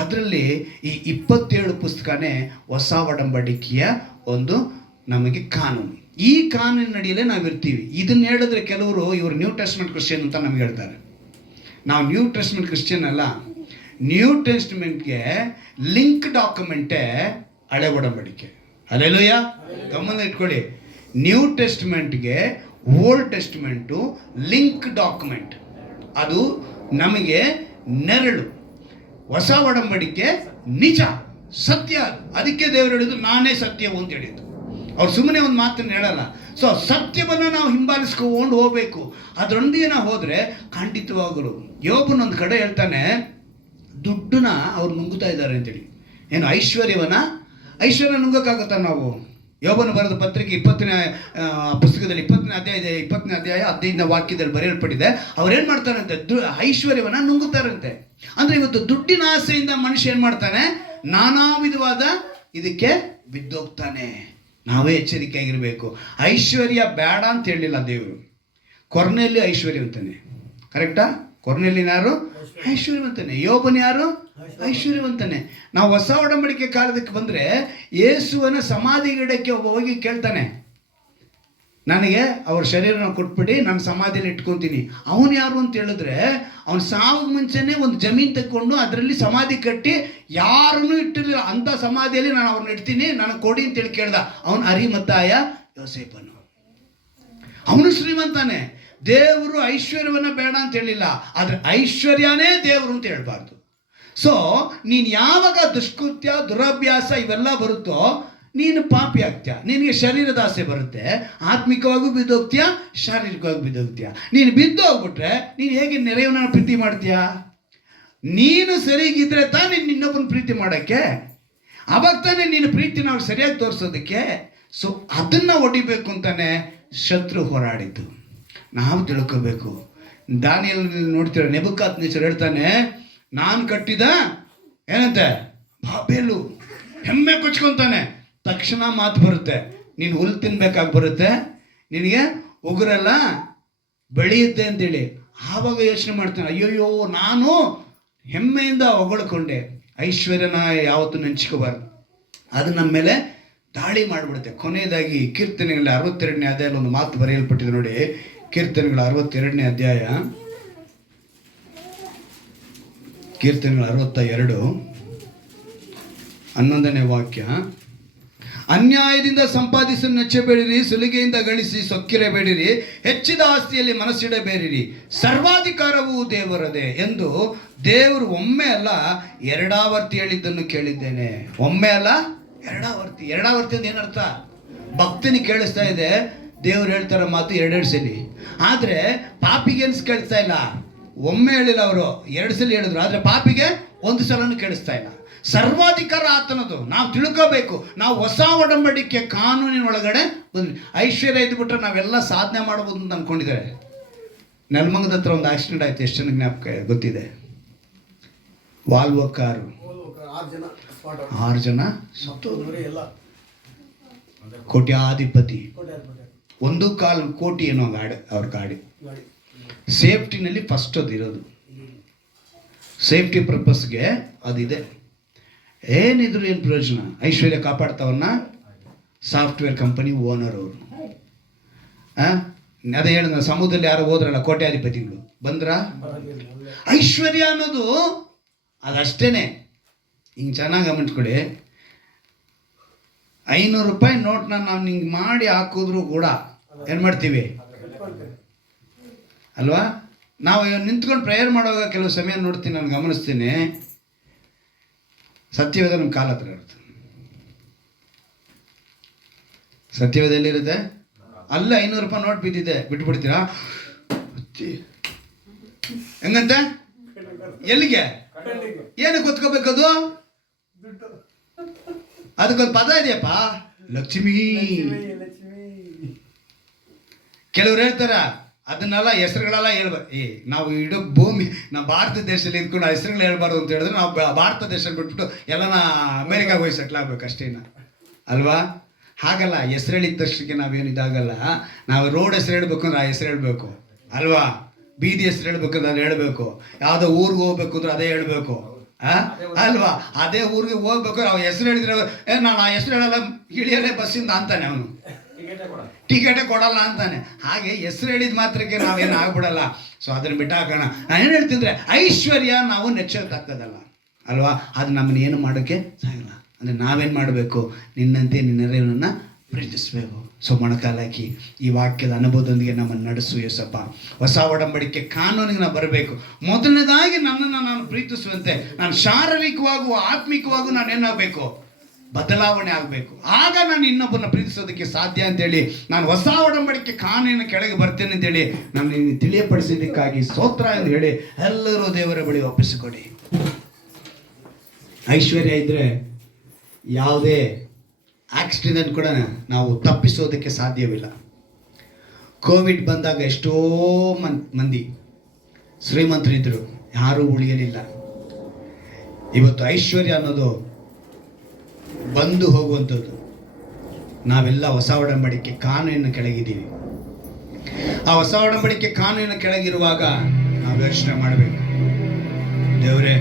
ಅದರಲ್ಲಿ ಈ 27 ಪುಸ್ತಕನೇ ಹೊಸ ಒಡಂಬಡಿಕೆಯ ಒಂದು ನಮಗೆ ಕಾನೂನು. ಈ ಕಾನೂನಿನ ಅಡಿಯಲ್ಲೇ ನಾವು ಇರ್ತೀವಿ. ಇದನ್ನ ಹೇಳಿದ್ರೆ ಕೆಲವರು ಇವರು ನ್ಯೂ ಟೆಸ್ಟ್ಮೆಂಟ್ ಕ್ರಿಶ್ಚಿಯನ್ ಅಂತ ನಮ್ಗೆ ಹೇಳ್ತಾರೆ. ನಾವು ನ್ಯೂ ಟೆಸ್ಟ್ಮೆಂಟ್ ಕ್ರಿಶ್ಚಿಯನ್ ಅಲ್ಲ. ನ್ಯೂ ಟೆಸ್ಟ್ಮೆಂಟ್ಗೆ ಲಿಂಕ್ ಡಾಕ್ಯುಮೆಂಟೇ ಹಳೆ ಒಡಂಬಡಿಕೆ. ಅಲ್ಲೆಲೂಯ, ಗಮನ ಇಟ್ಕೊಳ್ಳಿ. ನ್ಯೂ ಟೆಸ್ಟ್ಮೆಂಟ್ಗೆ ಓಲ್ಡ್ ಟೆಸ್ಟ್ಮೆಂಟು ಲಿಂಕ್ ಡಾಕ್ಯುಮೆಂಟ್, ಅದು ನಮಗೆ ನೆರಳು. ಹೊಸ ಒಡಂಬಡಿಕೆ ನಿಜ, ಸತ್ಯ. ಅದಕ್ಕೆ ದೇವರು ಹೇಳಿದ್ದು ನಾನೇ ಸತ್ಯವು ಅಂತ ಹೇಳಿದ್ದು. ಅವ್ರು ಸುಮ್ಮನೆ ಒಂದು ಮಾತನ್ನು ಹೇಳಲ್ಲ. ಸೊ ಸತ್ಯವನ್ನು ನಾವು ಹಿಂಬಾಲಿಸ್ಕೊಂಡು ಹೋಗ್ಬೇಕು. ಅದರೊಂದಿಗೆ ನಾವು ಹೋದರೆ ಖಂಡಿತವಾಗಲು ಯೋಬನೊಂದು ಕಡೆ ಹೇಳ್ತಾನೆ, ದುಡ್ಡನ್ನ ಅವ್ರು ನುಂಗುತ್ತಾ ಇದ್ದಾರೆ ಅಂತೇಳಿ. ಏನು ಐಶ್ವರ್ಯ ನುಂಗೋಕ್ಕಾಗುತ್ತಾ ನಾವು? ಯೋಬನ ಬರೆದ ಪತ್ರಿಕೆ 20ನೇ ಪುಸ್ತಕದಲ್ಲಿ 20ನೇ ಅಧ್ಯಾಯ 15ನೇ ವಾಕ್ಯದಲ್ಲಿ ಬರೆಯಲ್ಪಟ್ಟಿದೆ. ಅವ್ರೇನು ಮಾಡ್ತಾರಂತೆ? ಐಶ್ವರ್ಯವನ್ನು ನುಂಗುತ್ತಾರಂತೆ. ಅಂದರೆ ಇವತ್ತು ದುಡ್ಡಿನ ಆಸೆಯಿಂದ ಮನುಷ್ಯ ಏನು ಮಾಡ್ತಾನೆ? ನಾನಾ ವಿಧವಾದ ಇದಕ್ಕೆ ಬಿದ್ದೋಗ್ತಾನೆ. ನಾವೇ ಎಚ್ಚರಿಕೆಯಾಗಿರಬೇಕು. ಐಶ್ವರ್ಯ ಬೇಡ ಅಂತ ಹೇಳಲಿಲ್ಲ ದೇವರು. ಕೊರ್ನೆಯಲ್ಲಿ ಐಶ್ವರ್ಯವಂತನೇ, ಕರೆಕ್ಟಾ? ಕೊರ್ನೆಲಿನ ಯಾರು? ಐಶ್ವರ್ಯವಂತನೇ. ಯೋಬನ ಯಾರು? ಐಶ್ವರ್ಯವಂತನೇ. ನಾವು ಹೊಸ ಒಡಂಬಡಿಕೆ ಕಾಲದಕ್ಕೆ ಬಂದರೆ ಯೇಸುವನ ಸಮಾಧಿ ಗಿಡಕ್ಕೆ ಹೋಗಿ ಕೇಳ್ತಾನೆ, ನನಗೆ ಅವ್ರ ಶರೀರನ ಕೊಟ್ಬಿಟ್ಟು ನಾನು ಸಮಾಧಿಯಲ್ಲಿ ಇಟ್ಕೊತೀನಿ. ಅವನು ಯಾರು ಅಂತ ಹೇಳಿದ್ರೆ, ಅವನು ಸಾವಿಗೆ ಮುಂಚೆನೇ ಒಂದು ಜಮೀನು ತಗೊಂಡು ಅದರಲ್ಲಿ ಸಮಾಧಿ ಕಟ್ಟಿ ಯಾರನ್ನೂ ಇಟ್ಟಿರಲಿಲ್ಲ ಅಂಥ ಸಮಾಧಿಯಲ್ಲಿ ನಾನು ಅವ್ರನ್ನ ಇಡ್ತೀನಿ, ನನಗೆ ಕೊಡಿ ಅಂತೇಳಿ ಕೇಳ್ದ. ಅವನು ಅರಿಮತ್ತಾಯ ಯೋಸೇಫನು. ಅವನು ಶ್ರೀಮಂತಾನೆ. ದೇವರು ಐಶ್ವರ್ಯವನ್ನು ಬೇಡ ಅಂತ ಹೇಳಿಲ್ಲ, ಆದರೆ ಐಶ್ವರ್ಯನೇ ದೇವರು ಅಂತ ಹೇಳ್ಬಾರ್ದು. ಸೊ ನೀನು ಯಾವಾಗ ದುಷ್ಕೃತ್ಯ, ದುರಭ್ಯಾಸ ಇವೆಲ್ಲ ಬರುತ್ತೋ ನೀನು ಪಾಪಿ ಆಗ್ತೀಯ. ನಿನಗೆ ಶರೀರದ ಆಸೆ ಬರುತ್ತೆ, ಆತ್ಮಿಕವಾಗೂ ಬಿದ್ದೋಗ್ತೀಯ, ಶಾರೀರಿಕವಾಗಿ ಬಿದ್ದೋಗ್ತೀಯ. ನೀನು ಬಿದ್ದು ಹೋಗ್ಬಿಟ್ರೆ ನೀನು ಹೇಗೆ ನೆರೆಯವನ ಪ್ರೀತಿ ಮಾಡ್ತೀಯ? ನೀನು ಸರಿಗಿದ್ರೆ ತಾನೇ ಇನ್ನೊಬ್ಬನ ಪ್ರೀತಿ ಮಾಡೋಕ್ಕೆ, ಅವಾಗ ತಾನೇ ನೀನು ಪ್ರೀತಿನ ಅವ್ರು ಸರಿಯಾಗಿ ತೋರಿಸೋದಕ್ಕೆ. ಸೊ ಅದನ್ನು ಹೊಡಿಬೇಕು ಅಂತಾನೆ ಶತ್ರು ಹೋರಾಡಿದ್ದು. ನಾವು ತಿಳ್ಕೋಬೇಕು. ದಾನಿಯಲ್ ನೋಡ್ತೀರ, ನೆಬೂಕದ್ನೆಚ್ಚರ್ ಹೇಳ್ತಾನೆ, ನಾನು ಕಟ್ಟಿದ ಏನಂತೆ ಬಾಬೆಲು, ಹೆಮ್ಮೆ ಕೊಚ್ಕೊಂತಾನೆ. ತಕ್ಷಣ ಮಾತು ಬರುತ್ತೆ, ನೀನು ಹುಲ್ಲು ತಿನ್ಬೇಕಾಗಿ ಬರುತ್ತೆ, ನಿನಗೆ ಉಗುರೆಲ್ಲ ಬೆಳೆಯುತ್ತೆ ಅಂತೇಳಿ. ಆವಾಗ ಯೋಚನೆ ಮಾಡ್ತಾನೆ, ಅಯ್ಯೋಯ್ಯೋ ನಾನು ಹೆಮ್ಮೆಯಿಂದ ಹೊಗಳ್ಕೊಂಡೆ. ಐಶ್ವರ್ಯನ ಯಾವತ್ತೂ ನೆಂಚ್ಕೋಬಾರ್ದು, ಅದು ನಮ್ಮ ಮೇಲೆ ದಾಳಿ ಮಾಡಿಬಿಡುತ್ತೆ. ಕೊನೆಯದಾಗಿ ಕೀರ್ತನೆಗಳಲ್ಲಿ 62ನೇ ಅಧ್ಯಾಯದಲ್ಲಿ ಒಂದು ಮಾತು ಬರೆಯಲ್ಪಟ್ಟಿದೆ ನೋಡಿ. ಕೀರ್ತನೆಗಳ 62ನೇ ಅಧ್ಯಾಯ, ಕೀರ್ತನೆಗಳ 62 11ನೇ ವಾಕ್ಯ. ಅನ್ಯಾಯದಿಂದ ಸಂಪಾದಿಸಲು ನೆಚ್ಚಬೇಡಿರಿ, ಸುಲಿಗೆಯಿಂದ ಗಳಿಸಿ ಸೊಕ್ಕಿರಬೇಡಿರಿ, ಹೆಚ್ಚಿದ ಆಸ್ತಿಯಲ್ಲಿ ಮನಸ್ಸಿಡಬೇಡಿರಿ, ಸರ್ವಾಧಿಕಾರವು ದೇವರದೇ ಎಂದು ದೇವರು ಒಮ್ಮೆ ಅಲ್ಲ ಎರಡಾವರ್ತಿ ಹೇಳಿದ್ದನ್ನು ಕೇಳಿದ್ದೇನೆ. ಒಮ್ಮೆ ಅಲ್ಲ ಎರಡಾವರ್ತಿ. ಎರಡಾವರ್ತಿ ಅಂತ ಏನರ್ಥ? ಭಕ್ತನಿಗೆ ಕೇಳಿಸ್ತಾ ಇದೆ, ದೇವ್ರು ಹೇಳ್ತಾರ ಮಾತು ಎರಡೆರಡು ಸಲ. ಆದರೆ ಪಾಪಿಗೆ ಅನ್ಸ್ ಕೇಳಿಸ್ತಾ ಇಲ್ಲ. ಒಮ್ಮೆ ಹೇಳಿಲ್ಲ ಅವರು, 2 ಸಲ ಹೇಳಿದ್ರು. ಆದರೆ ಪಾಪಿಗೆ 1 ಸಲನೂ ಕೇಳಿಸ್ತಾ ಇಲ್ಲ. ಸರ್ವಾಧಿಕಾರ ಆತನದು, ನಾವು ತಿಳ್ಕೋಬೇಕು. ನಾವು ಹೊಸ ಒಡಂಬಡಿಕೆ ಕಾನೂನಿನ ಒಳಗಡೆ ಬಂದ್ವಿ. ಐಶ್ವರ್ಯ ಇದ್ಬಿಟ್ರೆ ನಾವೆಲ್ಲ ಸಾಧನೆ ಮಾಡ್ಬೋದು ಅಂತ ಅಂದ್ಕೊಂಡಿದ್ದಾರೆ. ನೆಲಮಂಗದ ಹತ್ರ ಒಂದು ಆಕ್ಸಿಡೆಂಟ್ ಆಯ್ತು, ಎಷ್ಟು ಜನ ಜ್ಞಾಪಕ ಗೊತ್ತಿದೆ? ವಾಲ್ವೋ ಕಾರು 6 ಜನ ಸತ್ತು. ಕೋಟ್ಯಾಧಿಪತಿ, 1.25 ಕೋಟಿ ಏನೋ ಅವ್ರ ಗಾಡಿ. ಸೇಫ್ಟಿನಲ್ಲಿ ಫಸ್ಟ್ ಅದು ಇರೋದು, ಸೇಫ್ಟಿ ಪರ್ಪಸ್ಗೆ ಅದಿದೆ. ಏನಿದ್ರು ಏನು ಪ್ರಯೋಜನ? ಐಶ್ವರ್ಯ ಕಾಪಾಡ್ತಾವನ್ನ ಸಾಫ್ಟ್ವೇರ್ ಕಂಪನಿ ಓನರ್ ಅವರು. ಅದೇ ಹೇಳಿದ, ಸಮುದ್ರದಲ್ಲಿ ಯಾರೋ ಹೋದ್ರಲ್ಲ ಕೋಟ್ಯಾಧಿಪತಿಗಳು, ಬಂದ್ರ? ಐಶ್ವರ್ಯ ಅನ್ನೋದು ಅದಷ್ಟೇನೆ. ಹಿಂಗೆ ಚೆನ್ನಾಗಿ ಗಮನಿಸ್ಕೊಡಿ. 500 ರೂಪಾಯಿ ನೋಟ್ನ ನಾವು ಹಿಂಗೆ ಮಾಡಿ ಹಾಕಿದ್ರು ಕೂಡ ಏನು ಮಾಡ್ತೀವಿ ಅಲ್ವಾ? ನಾವು ನಿಂತ್ಕೊಂಡು ಪ್ರೇಯರ್ ಮಾಡುವಾಗ ಕೆಲವು ಸಮಯ ನೋಡ್ತೀನಿ, ನಾನು ಗಮನಿಸ್ತೀನಿ, ಸತ್ಯವೇದ ನಮ್ಮ ಕಾಲ ಹತ್ರ ಇರುತ್ತೆ. ಸತ್ಯವೇದ ಎಲ್ಲಿರುತ್ತೆ? ಅಲ್ಲ 500 ರೂಪಾಯಿ ನೋಟ್ ಬಿದ್ದಿದೆ, ಬಿಟ್ಬಿಡ್ತೀರಾ? ಹೆಂಗಂತ? ಎಲ್ಲಿಗೆ? ಏನಕ್ಕೆ ಗೊತ್ಕೋಬೇಕದು? ಅದಕ್ಕೊಂದು ಪದ ಇದೆಯಪ್ಪ, ಲಕ್ಷ್ಮೀ. ಕೆಲವ್ರು ಹೇಳ್ತಾರ ಅದನ್ನೆಲ್ಲ ಹೆಸರುಗಳೆಲ್ಲ ಹೇಳ್ಬಾರ್ದು. ನಾವು ಇಡೋ ಭೂಮಿ, ನಾವು ಭಾರತ ದೇಶದಲ್ಲಿ ಇದ್ಕೊಂಡು ಆ ಹೆಸರುಗಳು ಹೇಳ್ಬಾರ್ದು ಅಂತ ಹೇಳಿದ್ರೆ ನಾವು ಭಾರತ ದೇಶದಲ್ಲಿ ಬಿಟ್ಬಿಟ್ಟು ಎಲ್ಲನ ಅಮೇರಿಕಾಗೆ ಹೋಗಿ ಸೆಟ್ಲ್ ಆಗ್ಬೇಕು ಅಷ್ಟೇನ ಅಲ್ವಾ? ಹಾಗಲ್ಲ. ಹೆಸರು ಹೇಳಿದ ತಕ್ಷಣಕ್ಕೆ ನಾವೇನು ಇದಾಗಲ್ಲ. ನಾವು ರೋಡ್ ಹೆಸರು ಹೇಳ್ಬೇಕು ಅಂದ್ರೆ ಆ ಹೆಸರು ಹೇಳ್ಬೇಕು ಅಲ್ವಾ? ಬೀದಿ ಹೆಸರು ಹೇಳ್ಬೇಕಂದ್ರೆ ಅದು ಹೇಳಬೇಕು. ಯಾವುದೋ ಊರಿಗೆ ಹೋಗ್ಬೇಕು ಅಂದ್ರೆ ಅದೇ ಹೇಳಬೇಕು ಅಲ್ವಾ? ಅದೇ ಊರಿಗೆ ಹೋಗ್ಬೇಕು, ಅವ್ರ ಹೆಸರು ಹೇಳಿದ್ರೆ ನಾನು ಆ ಹೆಸರು ಹೇಳಲ್ಲ, ಇಳಿಯಲೇ ಬಸ್ಸಿಂದ ಅಂತಾನೆ ಅವನು, ಟಿಕೆಟೇ ಕೊಡಲ್ಲ ಅಂತಾನೆ. ಹಾಗೆ ಹೆಸರು ಹೇಳಿದ ಮಾತ್ರಕ್ಕೆ ನಾವೇನು ಆಗ್ಬಿಡಲ್ಲ. ಸೊ ಅದನ್ನ ಬಿಟ್ಟಾಕೋಣ. ನಾನು ಏನು ಹೇಳ್ತಿದ್ರೆ, ಐಶ್ವರ್ಯ ನಾವು ನೆಚ್ಚೋಕ್ಕಾಗ್ತದಲ್ಲ ಅಲ್ವಾ? ಅದು ನಮ್ಮನ್ನ ಏನು ಮಾಡೋಕ್ಕೆ ಸಾಗಲ್ಲ. ಅಂದರೆ ನಾವೇನು ಮಾಡಬೇಕು? ನಿನ್ನಂತೆ ನಿನ್ನ ನೆರೆಯವನನ್ನು ಪ್ರೀತಿಸಬೇಕು. ಸೊ ಮೊಣಕಾಲಾಕಿ ಈ ವಾಕ್ಯದ ಅನುಭವದೊಂದಿಗೆ ನಮ್ಮನ್ನು ನಡೆಸು ಯೇಸಪ್ಪ. ಹೊಸ ಒಡಂಬಡಿಕೆ ಕಾನೂನಿಗೆ ನಾವು ಬರಬೇಕು. ಮೊದಲನೇದಾಗಿ ನನ್ನನ್ನು ನಾನು ಪ್ರೀತಿಸುವಂತೆ ನಾನು ಶಾರೀರಿಕವಾಗೂ ಆತ್ಮಿಕವಾಗೂ ನಾನು ಏನಾಗಬೇಕು? ಬದಲಾವಣೆ ಆಗಬೇಕು. ಆಗ ನಾನು ಇನ್ನೊಬ್ಬನ ಪ್ರೀತಿಸೋದಕ್ಕೆ ಸಾಧ್ಯ ಅಂತೇಳಿ ನಾನು ಹೊಸ ಒಡಂಬಡಿಕೆ ಕಾನೂನಿನ ಕೆಳಗೆ ಬರ್ತೇನೆ ಅಂತೇಳಿ ನಾನು ನಿಮಗೆ ತಿಳಿಯಪಡಿಸಿದ್ದಕ್ಕಾಗಿ ಸ್ತೋತ್ರ ಎಂದು ಹೇಳಿ ಎಲ್ಲರೂ ದೇವರ ಬಳಿ ಒಪ್ಪಿಸಿಕೊಡಿ. ಐಶ್ವರ್ಯ ಇದ್ದರೆ ಯಾವುದೇ ಆಕ್ಸಿಡೆಂಟ್ ಕೂಡ ನಾವು ತಪ್ಪಿಸೋದಕ್ಕೆ ಸಾಧ್ಯವಿಲ್ಲ. ಕೋವಿಡ್ ಬಂದಾಗ ಎಷ್ಟೋ ಮಂದಿ ಶ್ರೀಮಂತರಿದ್ದರು, ಯಾರೂ ಉಳಿಯಲಿಲ್ಲ. ಇವತ್ತು ಐಶ್ವರ್ಯ ಅನ್ನೋದು ಬಂದು ಹೋಗುವಂಥದ್ದು. ನಾವೆಲ್ಲ ಹೊಸ ಒಡಂಬಡಿಕೆ ಕಾನೂನಿನ ಕೆಳಗಿದ್ದೀವಿ. ಆ ಹೊಸ ಒಡಂಬಡಿಕೆ ಕಾನೂನಿನ ಕೆಳಗಿರುವಾಗ ನಾವು ಯೋಚನೆ ಮಾಡಬೇಕು, ದೇವರೇ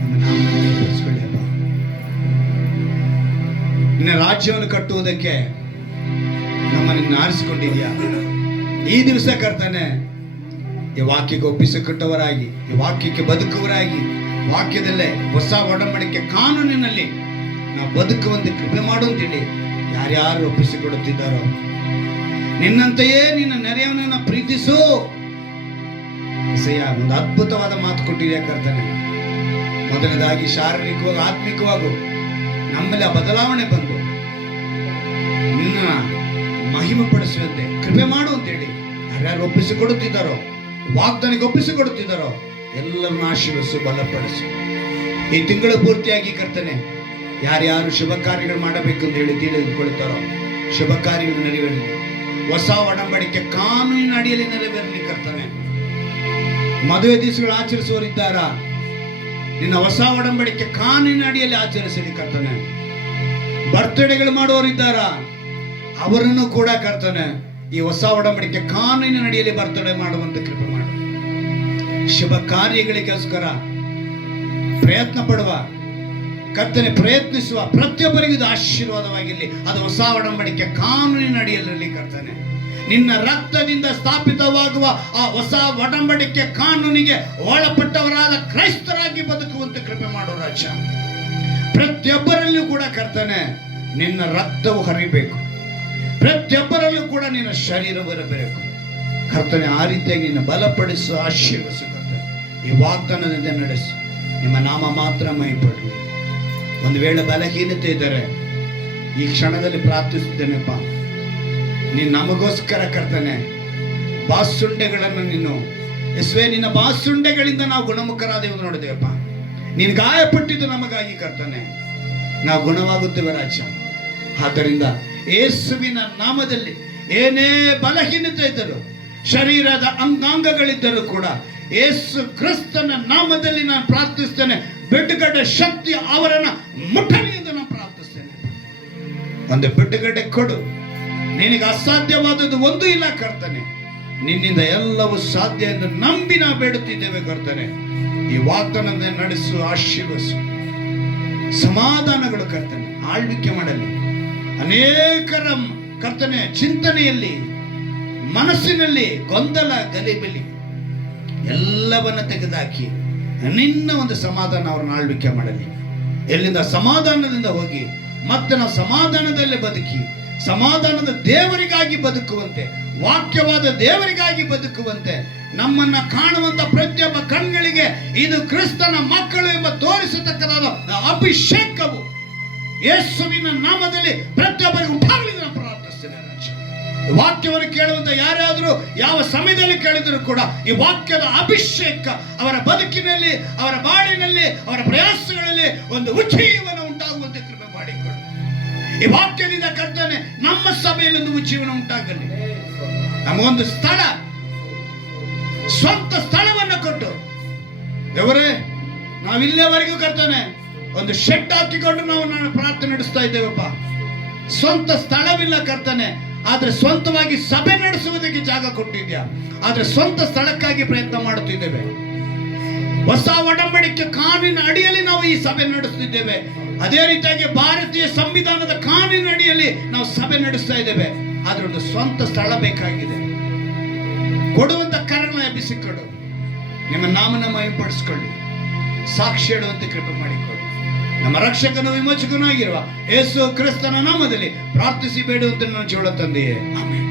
ನಿಮ್ಮ ನಾಮವನ್ನು ಬೆಳೆಸ್ಕೊಳ್ಳಿ ಅಪ್ಪ. ನಿನ್ನ ರಾಜ್ಯವನ್ನು ಕಟ್ಟುವುದಕ್ಕೆ ನಮ್ಮನ್ನು ಆರಿಸಿಕೊಂಡಿದ್ಯಾ. ಈ ದಿವಸ ಕರ್ತನೆ ಈ ವಾಕ್ಯಕ್ಕೆ ಒಪ್ಪಿಸಿಕೊಟ್ಟವರಾಗಿ, ಈ ವಾಕ್ಯಕ್ಕೆ ಬದುಕುವರಾಗಿ, ವಾಕ್ಯದಲ್ಲೇ ಹೊಸ ಒಡಂಬಡಿಕೆ ಕಾನೂನಿನಲ್ಲಿ ನಾವು ಬದುಕುವಂತೆ ಕೃಪೆ ಮಾಡುವಂತೇಳಿ ಯಾರ್ಯಾರು ಒಪ್ಪಿಸಿಕೊಡುತ್ತಿದ್ದಾರೋ, ನಿನ್ನಂತೆಯೇ ನಿನ್ನ ನೆರೆಯವನನ್ನ ಪ್ರೀತಿಸು. ಒಂದು ಅದ್ಭುತವಾದ ಮಾತು ಕೊಟ್ಟಿದೆಯಾ ಕರ್ತನೆ. ಮೊದಲನೇದಾಗಿ ಶಾರೀರಿಕವಾಗಿ ಆತ್ಮಿಕವಾಗೂ ನಮ್ಮಲ್ಲಿ ಆ ಬದಲಾವಣೆ ಬಂದು ನಿನ್ನ ಮಹಿಮೆ ಪಡಿಸುವಂತೆ ಕೃಪೆ ಮಾಡು ಅಂತೇಳಿ ಯಾರ್ಯಾರು ಒಪ್ಪಿಸಿಕೊಡುತ್ತಿದ್ದಾರೋ, ವಾಗ್ದಾನಿಗೆ ಒಪ್ಪಿಸಿಕೊಡುತ್ತಿದ್ದಾರೋ ಎಲ್ಲರನ್ನು ಆಶೀರ್ವದಿಸು, ಬಲಪಡಿಸು. ಈ ತಿಂಗಳ ಪೂರ್ತಿಯಾಗಿ ಕರ್ತನೆ ಯಾರ್ಯಾರು ಶುಭ ಕಾರ್ಯಗಳು ಮಾಡಬೇಕು ಅಂತ ಹೇಳಿ ತಿಳಿದುಕೊಳ್ತಾರೋ ಶುಭ ಕಾರ್ಯಗಳು ನೆರವೇರಲಿ. ಹೊಸ ಒಡಂಬಡಿಕೆ ಕಾನೂನಿನ ಅಡಿಯಲ್ಲಿ ನೆರವೇರಲಿ ಕರ್ತನೆ. ಮದುವೆ ದಿವಸಗಳು ಆಚರಿಸುವವರಿದ್ದಾರಾ, ನಿನ್ನ ಹೊಸ ಒಡಂಬಡಿಕೆ ಕಾನೂನಿನ ಅಡಿಯಲ್ಲಿ ಆಚರಿಸಲಿ ಕರ್ತನೆ. ಬರ್ತ್ಡೇಗಳು ಮಾಡುವವರಿದ್ದಾರಾ, ಅವರನ್ನು ಕೂಡ ಕರ್ತನೆ ಈ ಹೊಸ ಒಡಂಬಡಿಕೆ ಕಾನೂನಿನ ಅಡಿಯಲ್ಲಿ ಬರ್ತ್ಡೇ ಮಾಡುವಂತೆ ಕೃಪೆ ಮಾಡು. ಶುಭ ಕಾರ್ಯಗಳಿಗೋಸ್ಕರ ಪ್ರಯತ್ನ ಪಡುವ ಕರ್ತನೆ, ಪ್ರಯತ್ನಿಸುವ ಪ್ರತಿಯೊಬ್ಬರಿಗೂ ಇದು ಆಶೀರ್ವಾದವಾಗಿರಲಿ. ಅದು ಹೊಸ ಒಡಂಬಡಿಕೆ ಕಾನೂನಿನ ಅಡಿಯಲ್ಲಿ ಕರ್ತನೆ, ನಿನ್ನ ರಕ್ತದಿಂದ ಸ್ಥಾಪಿತವಾಗುವ ಆ ಹೊಸ ಒಡಂಬಡಿಕೆ ಕಾನೂನಿಗೆ ಒಳಪಟ್ಟವರಾದ ಕ್ರೈಸ್ತರಾಗಿ ಬದುಕುವಂತೆ ಕೃಪೆ ಮಾಡೋ ರಾಜ. ಪ್ರತಿಯೊಬ್ಬರಲ್ಲೂ ಕೂಡ ಕರ್ತನೆ ನಿನ್ನ ರಕ್ತವು ಹರಿಬೇಕು, ಪ್ರತಿಯೊಬ್ಬರಲ್ಲೂ ಕೂಡ ನಿನ್ನ ಶರೀರ ಬರಬೇಕು ಕರ್ತನೆ. ಆ ರೀತಿಯಾಗಿ ನಿನ್ನ ಬಲಪಡಿಸು, ಆಶೀರ್ವದಿಸು ಕರ್ತನೆ. ಈ ವಾಗ್ದಾನದಿಂದ ನಡೆಸು, ನಿಮ್ಮ ನಾಮ ಮಾತ್ರ ಮಹಿಪಡಲಿ. ಒಂದು ವೇಳೆ ಬಲಹೀನತೆ ಇದ್ದರೆ ಈ ಕ್ಷಣದಲ್ಲಿ ಪ್ರಾರ್ಥಿಸುತ್ತೇನೆಪ್ಪ, ನೀನು ನಮಗೋಸ್ಕರ ಕರ್ತನೆ ಬಾಸುಂಡೆಗಳನ್ನು ನೀನು ಯೇಸುವೇ, ನಿನ್ನ ಬಾಸುಂಡೆಗಳಿಂದ ನಾವು ಗುಣಮುಖರಾದೇವು ನೋಡಿದೇವಪ್ಪ. ನೀನು ಗಾಯಪಟ್ಟಿದ್ದು ನಮಗಾಗಿ ಕರ್ತನೆ, ನಾವು ಗುಣವಾಗುತ್ತೇವೆ ರಾಜ. ಆದ್ದರಿಂದ ಯೇಸುವಿನ ನಾಮದಲ್ಲಿ ಏನೇ ಬಲಹೀನತೆ ಇದ್ದರೂ, ಶರೀರದ ಅಂಗಾಂಗಗಳಿದ್ದರೂ ಕೂಡ ಯೇಸು ಕ್ರಿಸ್ತನ ನಾಮದಲ್ಲಿ ನಾನು ಪ್ರಾರ್ಥಿಸ್ತೇನೆ. ಬಿಡುಗಡೆ ಶಕ್ತಿ ಅವರನ್ನು ಮುಟ್ಟಲಿ ಎಂದು ನಾನು ಪ್ರಾರ್ಥಿಸ್ತೇನೆ. ಒಂದು ಬಿಡುಗಡೆ ಕೊಡು. ನಿನಗೆ ಅಸಾಧ್ಯವಾದದ್ದು ಒಂದು ಇಲ್ಲ ಕರ್ತನೆ, ನಿನ್ನಿಂದ ಎಲ್ಲವೂ ಸಾಧ್ಯ ಎಂದು ನಂಬಿ ನಾವು ಬೇಡುತ್ತಿದ್ದೇವೆ ಕರ್ತನೆ. ಈ ವಾಗ್ದಾನದ ನಡೆಸು, ಆಶೀರ್ವದಿಸು. ಸಮಾಧಾನಗಳು ಕರ್ತನೆ ಆಳ್ವಿಕೆ ಮಾಡಲಿ. ಅನೇಕರ ಕರ್ತನೆ ಚಿಂತನೆಯಲ್ಲಿ, ಮನಸ್ಸಿನಲ್ಲಿ ಗೊಂದಲ ಗಲಿಬಿಲಿ ಎಲ್ಲವನ್ನ ತೆಗೆದುಹಾಕಿ ನಿನ್ನ ಒಂದು ಸಮಾಧಾನ ಅವರನ್ನು ಆಳ್ವಿಕೆ ಮಾಡಲಿ. ಎಲ್ಲಿಂದ ಸಮಾಧಾನದಿಂದ ಹೋಗಿ ಮತ್ತೆ ನಾವು ಸಮಾಧಾನದಲ್ಲೇ ಬದುಕಿ ಸಮಾಧಾನದ ದೇವರಿಗಾಗಿ ಬದುಕುವಂತೆ, ವಾಕ್ಯವಾದ ದೇವರಿಗಾಗಿ ಬದುಕುವಂತೆ, ನಮ್ಮನ್ನ ಕಾಣುವಂತ ಪ್ರತಿಯೊಬ್ಬ ಕಣ್ಗಳಿಗೆ ಇದು ಕ್ರಿಸ್ತನ ಮಕ್ಕಳು ಎಂಬ ತೋರಿಸತಕ್ಕದಾದ ಅಭಿಷೇಕವು ಯೇಸುವಿನ ನಾಮದಲ್ಲಿ ಪ್ರತಿಯೊಬ್ಬರಿಗೆ ಉಂಟಾಗಲಿ ನಾನು ಪ್ರಾರ್ಥಿಸ್ತೇನೆ ರಾಜ. ವಾಕ್ಯವನ್ನು ಕೇಳುವಂತ ಯಾರಾದರೂ ಯಾವ ಸಮಯದಲ್ಲಿ ಕೇಳಿದರೂ ಕೂಡ ಈ ವಾಕ್ಯದ ಅಭಿಷೇಕ ಅವರ ಬದುಕಿನಲ್ಲಿ, ಅವರ ಬಾಳಿನಲ್ಲಿ, ಅವರ ಪ್ರಯಾಸಗಳಲ್ಲಿ ಒಂದು ಉಜ್ಜೀವನ ಉಂಟಾಗುವಂತೆ ಕೃಪೆ ಮಾಡಿಕೊಡು. ಈ ವಾಕ್ಯದಿಂದ ಕರ್ತನೆ ನಮ್ಮ ಸಭೆಯಲ್ಲಿ ಒಂದು ಉಜ್ಜೀವನ ಉಂಟಾಗಲಿ. ನಮಗೊಂದು ಸ್ಥಳ, ಸ್ವಂತ ಸ್ಥಳವನ್ನು ಕೊಟ್ಟು ದೇವರೇ, ನಾವಿಲ್ಲೇವರೆಗೂ ಕರ್ತನೆ ಒಂದು ಶೆಡ್ ಹಾಕಿಕೊಂಡು ನಾವು ಪ್ರಾರ್ಥನೆ ನಡೆಸ್ತಾ ಇದ್ದೇವಪ್ಪ. ಸ್ವಂತ ಸ್ಥಳವಿಲ್ಲ ಕರ್ತನೆ, ಆದ್ರೆ ಸ್ವಂತವಾಗಿ ಸಭೆ ನಡೆಸುವುದಕ್ಕೆ ಜಾಗ ಕೊಟ್ಟಿದ್ಯಾ. ಆದ್ರೆ ಸ್ವಂತ ಸ್ಥಳಕ್ಕಾಗಿ ಪ್ರಯತ್ನ ಮಾಡುತ್ತಿದ್ದೇವೆ. ಹೊಸ ಒಡಂಬಡಿಕೆ ಕಾನೂನಿನ ಅಡಿಯಲ್ಲಿ ನಾವು ಈ ಸಭೆ ನಡೆಸ್ತಿದ್ದೇವೆ. ಅದೇ ರೀತಿಯಾಗಿ ಭಾರತೀಯ ಸಂವಿಧಾನದ ಕಾನೂನಿನ ಅಡಿಯಲ್ಲಿ ನಾವು ಸಭೆ ನಡೆಸ್ತಾ ಇದ್ದೇವೆ. ಆದ್ರೆ ಒಂದು ಸ್ವಂತ ಸ್ಥಳ ಬೇಕಾಗಿದೆ. ಕೊಡುವಂತ ಕರಗಳನ್ನ ಎಬ್ಬಿಸಿಕೊಡು. ನಿಮ್ಮ ನಾಮನ ಮಹಿಮೆಪಡಿಸಿಕೊಳ್ಳಿ. ಸಾಕ್ಷಿ ಹೇಳುವಂತೆ ಕೃಪೆ ಮಾಡಿಕೊಳ್ಳಿ. ನಮ್ಮ ರಕ್ಷಕನು ವಿಮೋಚಕನಾಗಿರುವ ಯೇಸು ಕ್ರಿಸ್ತನ ನಾಮದಲ್ಲಿ ಪ್ರಾರ್ಥಿಸಿ ಬೇಡುವಂತೆ ನನ್ನ ಜೀವ ತಂದೆಯೇ, ಆಮೆನ್.